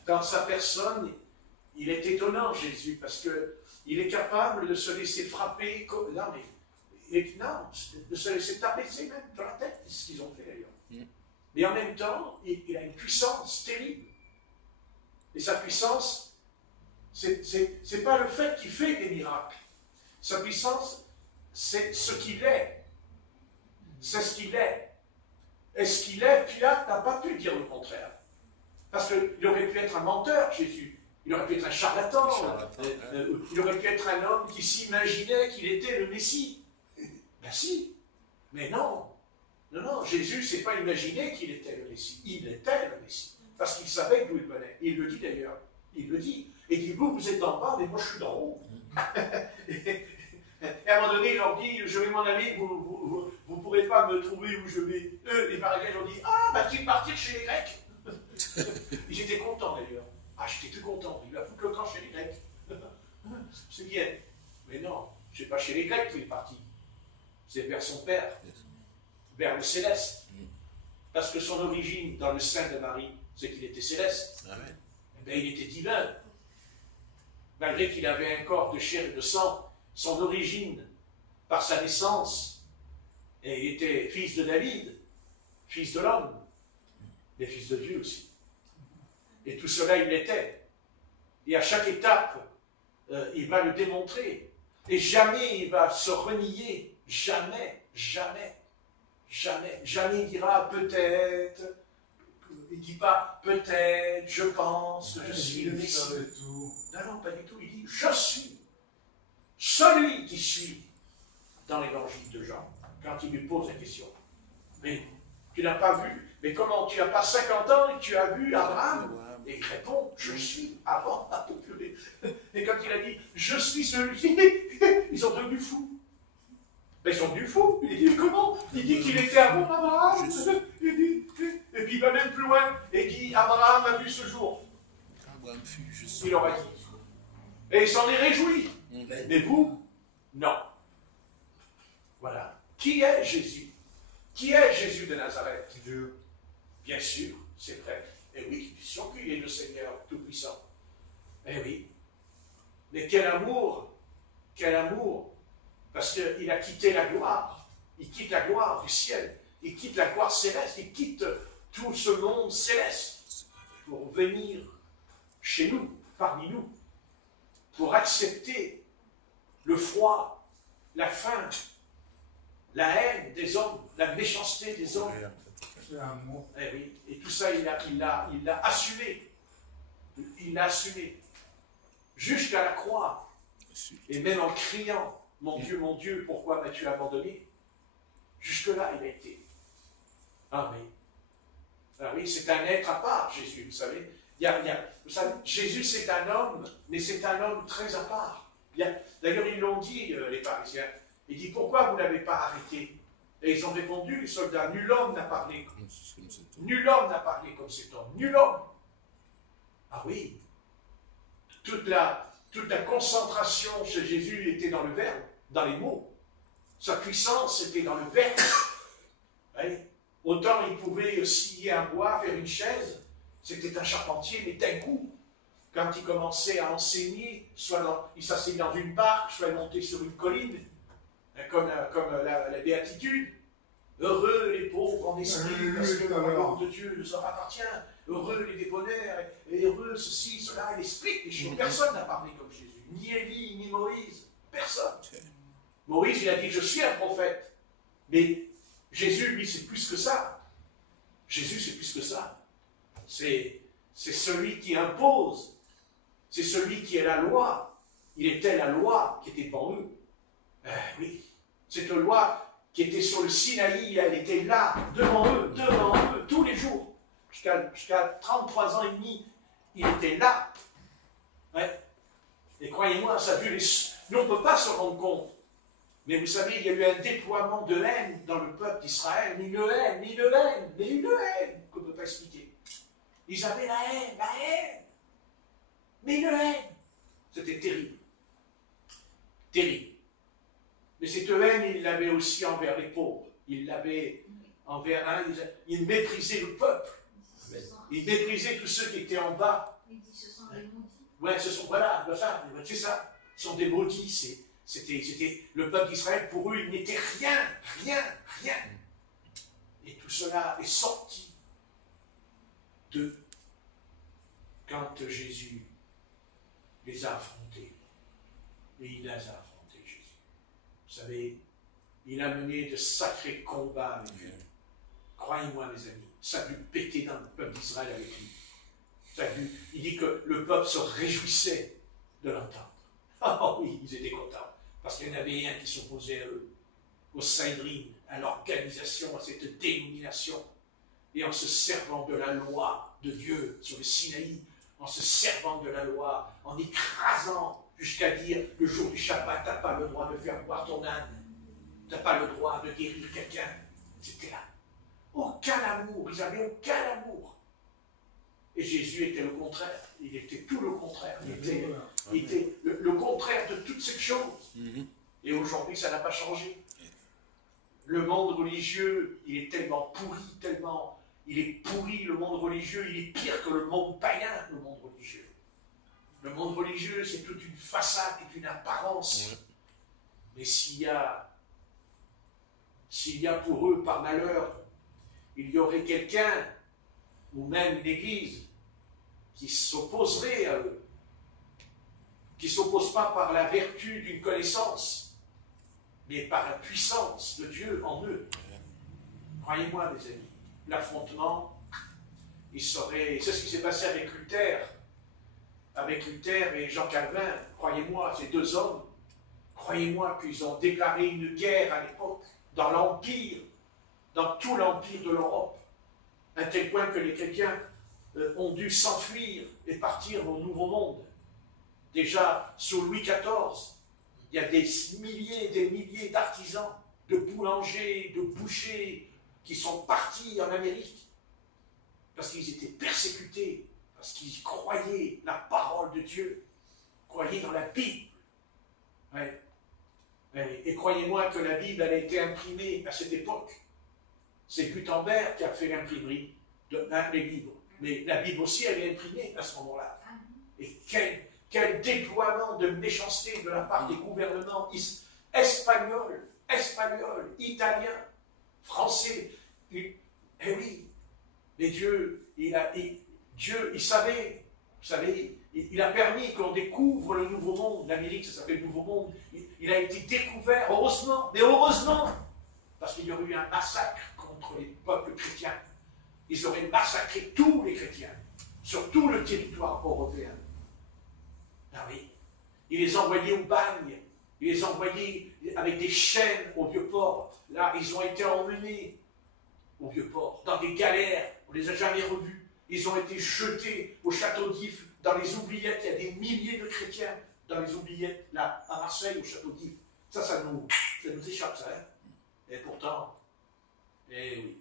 Dans sa personne, il est étonnant, Jésus, parce qu'il est capable de se laisser frapper. De se laisser taper même dans la tête, c'est ce qu'ils ont fait d'ailleurs. Mais en même temps, il a une puissance terrible. Et sa puissance, c'est pas le fait qu'il fait des miracles. Sa puissance, c'est ce qu'il est. C'est ce qu'il est. Et ce qu'il est, Pilate n'a pas pu dire le contraire. Parce qu'il aurait pu être un menteur, Jésus. Il aurait pu être un charlatan. Il aurait pu être un homme qui s'imaginait qu'il était le Messie. Ben si. Mais non. Non, Jésus ne s'est pas imaginé qu'il était le Messie. Il était le Messie. Parce qu'il savait d'où il venait. Il le dit d'ailleurs. Il le dit. Et il dit, vous êtes en bas, mais moi je suis d'en haut. Et à un moment donné, il leur dit, je vais m'en aller, vous ne pourrez pas me trouver où je vais. Eux, les Parisiens, ils ont dit, ah, va-t-il partir chez les Grecs? J'étais content d'ailleurs. Ah, j'étais tout content. Il a foutu le camp chez les Grecs. C'est bien. Mais non, ce n'est pas chez les Grecs qu'il est parti. C'est vers son Père, vers le céleste. Parce que son origine dans le sein de Marie, c'est qu'il était céleste. Amen. Eh bien, il était divin. Malgré qu'il avait un corps de chair et de sang, son origine, par sa naissance, et il était fils de David, fils de l'homme, mais fils de Dieu aussi. Et tout cela, il l'était. Et à chaque étape, il va le démontrer. Et jamais il va se renier. Jamais, jamais, jamais. Jamais il dira peut-être il ne dit pas peut-être, je pense, je suis le Il Messie. savait tout. Non, non, pas du tout. Il dit je suis celui qui suit dans l'évangile de Jean, quand il lui pose la question. Mais tu n'as pas vu, mais comment tu n'as pas 50 ans et tu as vu Abraham? Et il répond, je suis avant. Et quand il a dit, je suis celui-ci, ils sont devenus fous. Mais ils sont devenus fous. Il dit, comment? Il dit qu'il était avant Abraham. Et puis il va même plus loin. Et il dit, Abraham a vu ce jour. Il aurait dit. Et il s'en est réjoui. Mais vous, non. Voilà. Qui est Jésus? Qui est Jésus de Nazareth? Dieu. Bien sûr, c'est vrai. Et oui, bien sûr qu'il est le Seigneur Tout-Puissant. Eh oui. Mais quel amour! Quel amour! Parce qu'il a quitté la gloire. Il quitte la gloire du ciel. Il quitte la gloire céleste. Il quitte tout ce monde céleste pour venir chez nous, parmi nous, pour accepter le froid, la faim, la haine des hommes, la méchanceté des hommes. C'est l'amour. Eh oui. Et tout ça, il l'a assumé. Il l'a assumé. Jusqu'à la croix. Et même en criant, mon Dieu, pourquoi m'as-tu abandonné? Jusque-là, il a été. Ah oui. Ah oui, c'est un être à part, Jésus, vous savez. Vous savez, Jésus, c'est un homme, mais c'est un homme très à part. D'ailleurs, ils l'ont dit, les Parisiens. Il dit, pourquoi vous n'avez pas arrêté? Et ils ont répondu, les soldats, nul homme n'a parlé. Nul homme n'a parlé comme cet homme. Nul homme. Ah oui. Toute la concentration chez Jésus était dans le verbe, dans les mots. Sa puissance était dans le verbe. Oui. Autant il pouvait scier un bois, faire une chaise, c'était un charpentier, mais d'un coup, quand il commençait à enseigner, il s'asseyait dans une barque, soit monté sur une colline, comme la béatitude. Heureux les pauvres en esprit, parce que le royaume de Dieu leur appartient. Heureux les débonnaires, et heureux ceci, cela. Il explique les choses. Personne n'a parlé comme Jésus. Ni Élie, ni Moïse. Personne. Moïse, il a dit, je suis un prophète. Mais Jésus, lui, c'est plus que ça. Jésus, c'est plus que ça. C'est celui qui impose. C'est celui qui est la loi. Il était la loi qui était pour eux. Oui. Cette loi qui était sur le Sinaï, elle était là, devant eux, tous les jours. Jusqu'à 33 ans et demi, il était là. Ouais. Et croyez-moi, ça a vu nous, on ne peut pas se rendre compte. Mais vous savez, il y a eu un déploiement de haine dans le peuple d'Israël. Une haine qu'on ne peut pas expliquer. Ils avaient la haine. Mais une haine. C'était terrible. Terrible. Mais cette haine, il l'avait aussi envers les pauvres. Il l'avait envers il méprisait le peuple. Il méprisait tous ceux qui étaient en bas. Il dit ce sont des maudits. Ouais, voilà, c'est ça. Ce sont des maudits. C'était le peuple d'Israël, pour eux, il n'était rien. Et tout cela est sorti d'eux quand Jésus les a affrontés. Et il les a affrontés, Jésus. Vous savez, il a mené de sacrés combats avec eux. Croyez-moi, mes amis, ça a dû péter dans le peuple d'Israël avec lui. Il dit que le peuple se réjouissait de l'entendre. Ah oui, ils étaient contents. Parce qu'il y en avait un qui s'opposait à eux, au Sanhedrin, à l'organisation, à cette dénomination. Et en se servant de la loi de Dieu sur le Sinaï, en se servant de la loi, en écrasant jusqu'à dire, le jour du Shabbat, tu n'as pas le droit de faire boire ton âne. Tu n'as pas le droit de guérir quelqu'un. C'était là. Aucun amour. Ils n'avaient aucun amour. Et Jésus était le contraire. Il était tout le contraire. Il était le contraire de toutes ces choses. Et aujourd'hui, ça n'a pas changé. Le monde religieux, il est tellement pourri, il est pourri, le monde religieux, il est pire que le monde païen, le monde religieux. Le monde religieux, c'est toute une façade, toute une apparence. Mais s'il y a pour eux, par malheur, il y aurait quelqu'un, ou même une église, qui s'opposerait à eux, qui ne s'oppose pas par la vertu d'une connaissance, mais par la puissance de Dieu en eux. Croyez-moi, mes amis, l'affrontement, c'est ce qui s'est passé avec Luther et Jean Calvin. Croyez-moi, ces deux hommes, croyez-moi qu'ils ont déclaré une guerre à l'époque, dans l'Empire, dans tout l'Empire de l'Europe, à tel point que les chrétiens ont dû s'enfuir et partir au Nouveau Monde. Déjà, sous Louis XIV, il y a des milliers et des milliers d'artisans, de boulangers, de bouchers, qui sont partis en Amérique, parce qu'ils étaient persécutés, parce qu'ils croyaient la parole de Dieu, croyaient dans la Bible. Ouais. Ouais. Et croyez-moi que la Bible, elle a été imprimée à cette époque. C'est Gutenberg qui a fait l'imprimerie des livres. Mais la Bible aussi, elle est imprimée à ce moment-là. Et quel déploiement de méchanceté de la part des gouvernements espagnols, italiens, français. Eh oui, mais Dieu, il savait, vous savez, il a permis qu'on découvre le Nouveau Monde. L'Amérique, ça s'appelle le Nouveau Monde. Il a été découvert, heureusement, mais heureusement, parce qu'il y aurait eu un massacre contre les peuples chrétiens. Ils auraient massacré tous les chrétiens, sur tout le territoire européen. Ah oui, il les envoyait au bagne, il les envoyait avec des chaînes au Vieux-Port. Là, ils ont été emmenés au Vieux-Port, dans des galères, on ne les a jamais revus. Ils ont été jetés au château d'If, dans les oubliettes. Il y a des milliers de chrétiens dans les oubliettes, là, à Marseille, au château d'If. Ça nous échappe, ça, hein. Et pourtant, eh oui.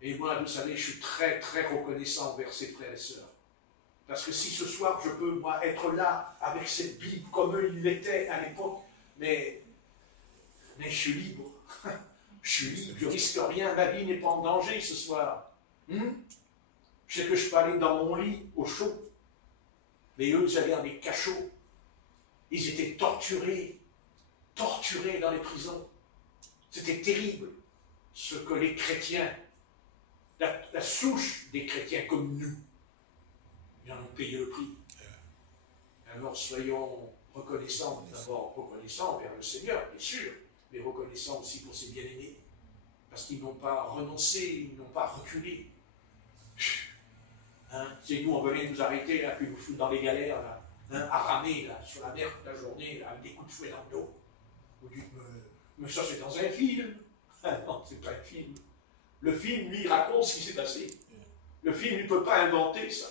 Et moi, vous savez, je suis très, très reconnaissant envers ces frères et sœurs. Parce que si ce soir, je peux, moi, être là, avec cette Bible, comme eux, ils l'étaient à l'époque, mais je suis libre. Je suis libre, je risque rien, ma vie n'est pas en danger ce soir. Je sais que je peux aller dans mon lit, au chaud. Mais eux, ils allaient dans des cachots. Ils étaient torturés dans les prisons. C'était terrible, ce que les chrétiens, la souche des chrétiens comme nous, ils en ont payé le prix. Alors soyons reconnaissants, d'abord reconnaissants envers le Seigneur, bien sûr, mais reconnaissants aussi pour ses bien-aimés, parce qu'ils n'ont pas renoncé, ils n'ont pas reculé. Hein, c'est nous, on venait nous arrêter, là, puis nous foutre dans les galères, là, hein, à ramer là, sur la mer toute la journée, là, avec des coups de fouet dans le dos. Vous dites, mais ça c'est dans un film. Ah non, c'est pas un film. Le film, lui, il raconte ce qui s'est passé. Le film, il ne peut pas inventer ça.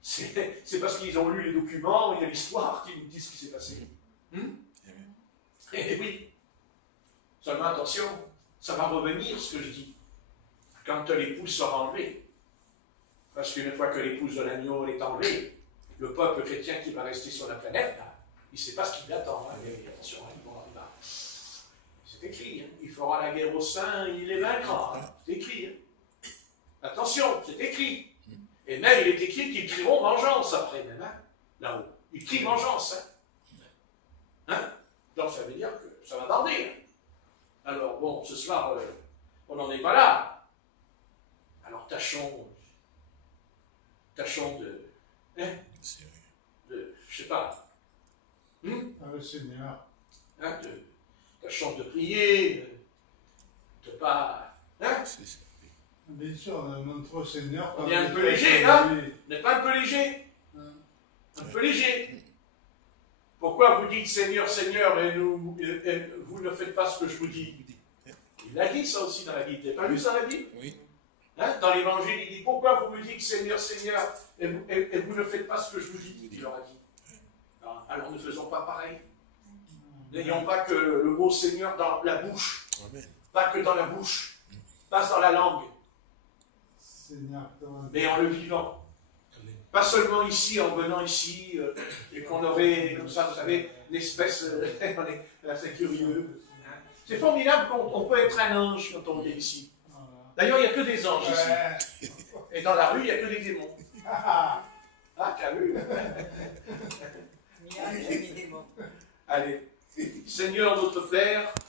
C'est parce qu'ils ont lu les documents, il y a l'histoire qui nous dit ce qui s'est passé. Et oui. Seulement attention, ça va revenir ce que je dis. Quand l'épouse sera enlevée. Parce qu'une fois que l'épouse de l'agneau est enlevée, le peuple chrétien qui va rester sur la planète, là, il ne sait pas ce qu'il attend. Hein. Attention, il va. C'est écrit. Hein. Il fera la guerre aux saints, il les vaincra. Hein. C'est écrit. Hein. Attention, c'est écrit. Et même, il est écrit qu'ils crieront vengeance après, même, hein, là-haut. Ils crient vengeance. Hein. Donc, ça veut dire que ça va tarder. Hein. Alors, bon, ce soir, on n'en est pas là. Alors, tâchons de, hein, je sais pas. Le Seigneur. Hein, tâchons de prier, de pas, hein. Bien sûr, notre Seigneur... On est un peu léger, hein? Vous n'êtes pas un peu léger? Un peu léger. Pourquoi vous dites Seigneur, Seigneur, et vous ne faites pas ce que je vous dis? Il a dit ça aussi dans la Bible. Vous n'avez pas lu ça dans la Bible? Oui. Hein? Dans l'Évangile, il dit, pourquoi vous me dites Seigneur, Seigneur, et vous ne faites pas ce que je vous dis? Il leur a dit. Alors ne faisons pas pareil. N'ayons pas que le mot Seigneur dans la bouche. Amen. Pas que dans la bouche. Pas dans la langue. Mais en le vivant. Pas seulement ici, en venant ici, et qu'on aurait, comme ça, vous savez, l'espèce, c'est curieux. C'est formidable qu'on peut être un ange quand on vient ici. D'ailleurs, il n'y a que des anges ici. Et dans la rue, il n'y a que des démons. Ah, t'as vu? Allez. Seigneur notre Père,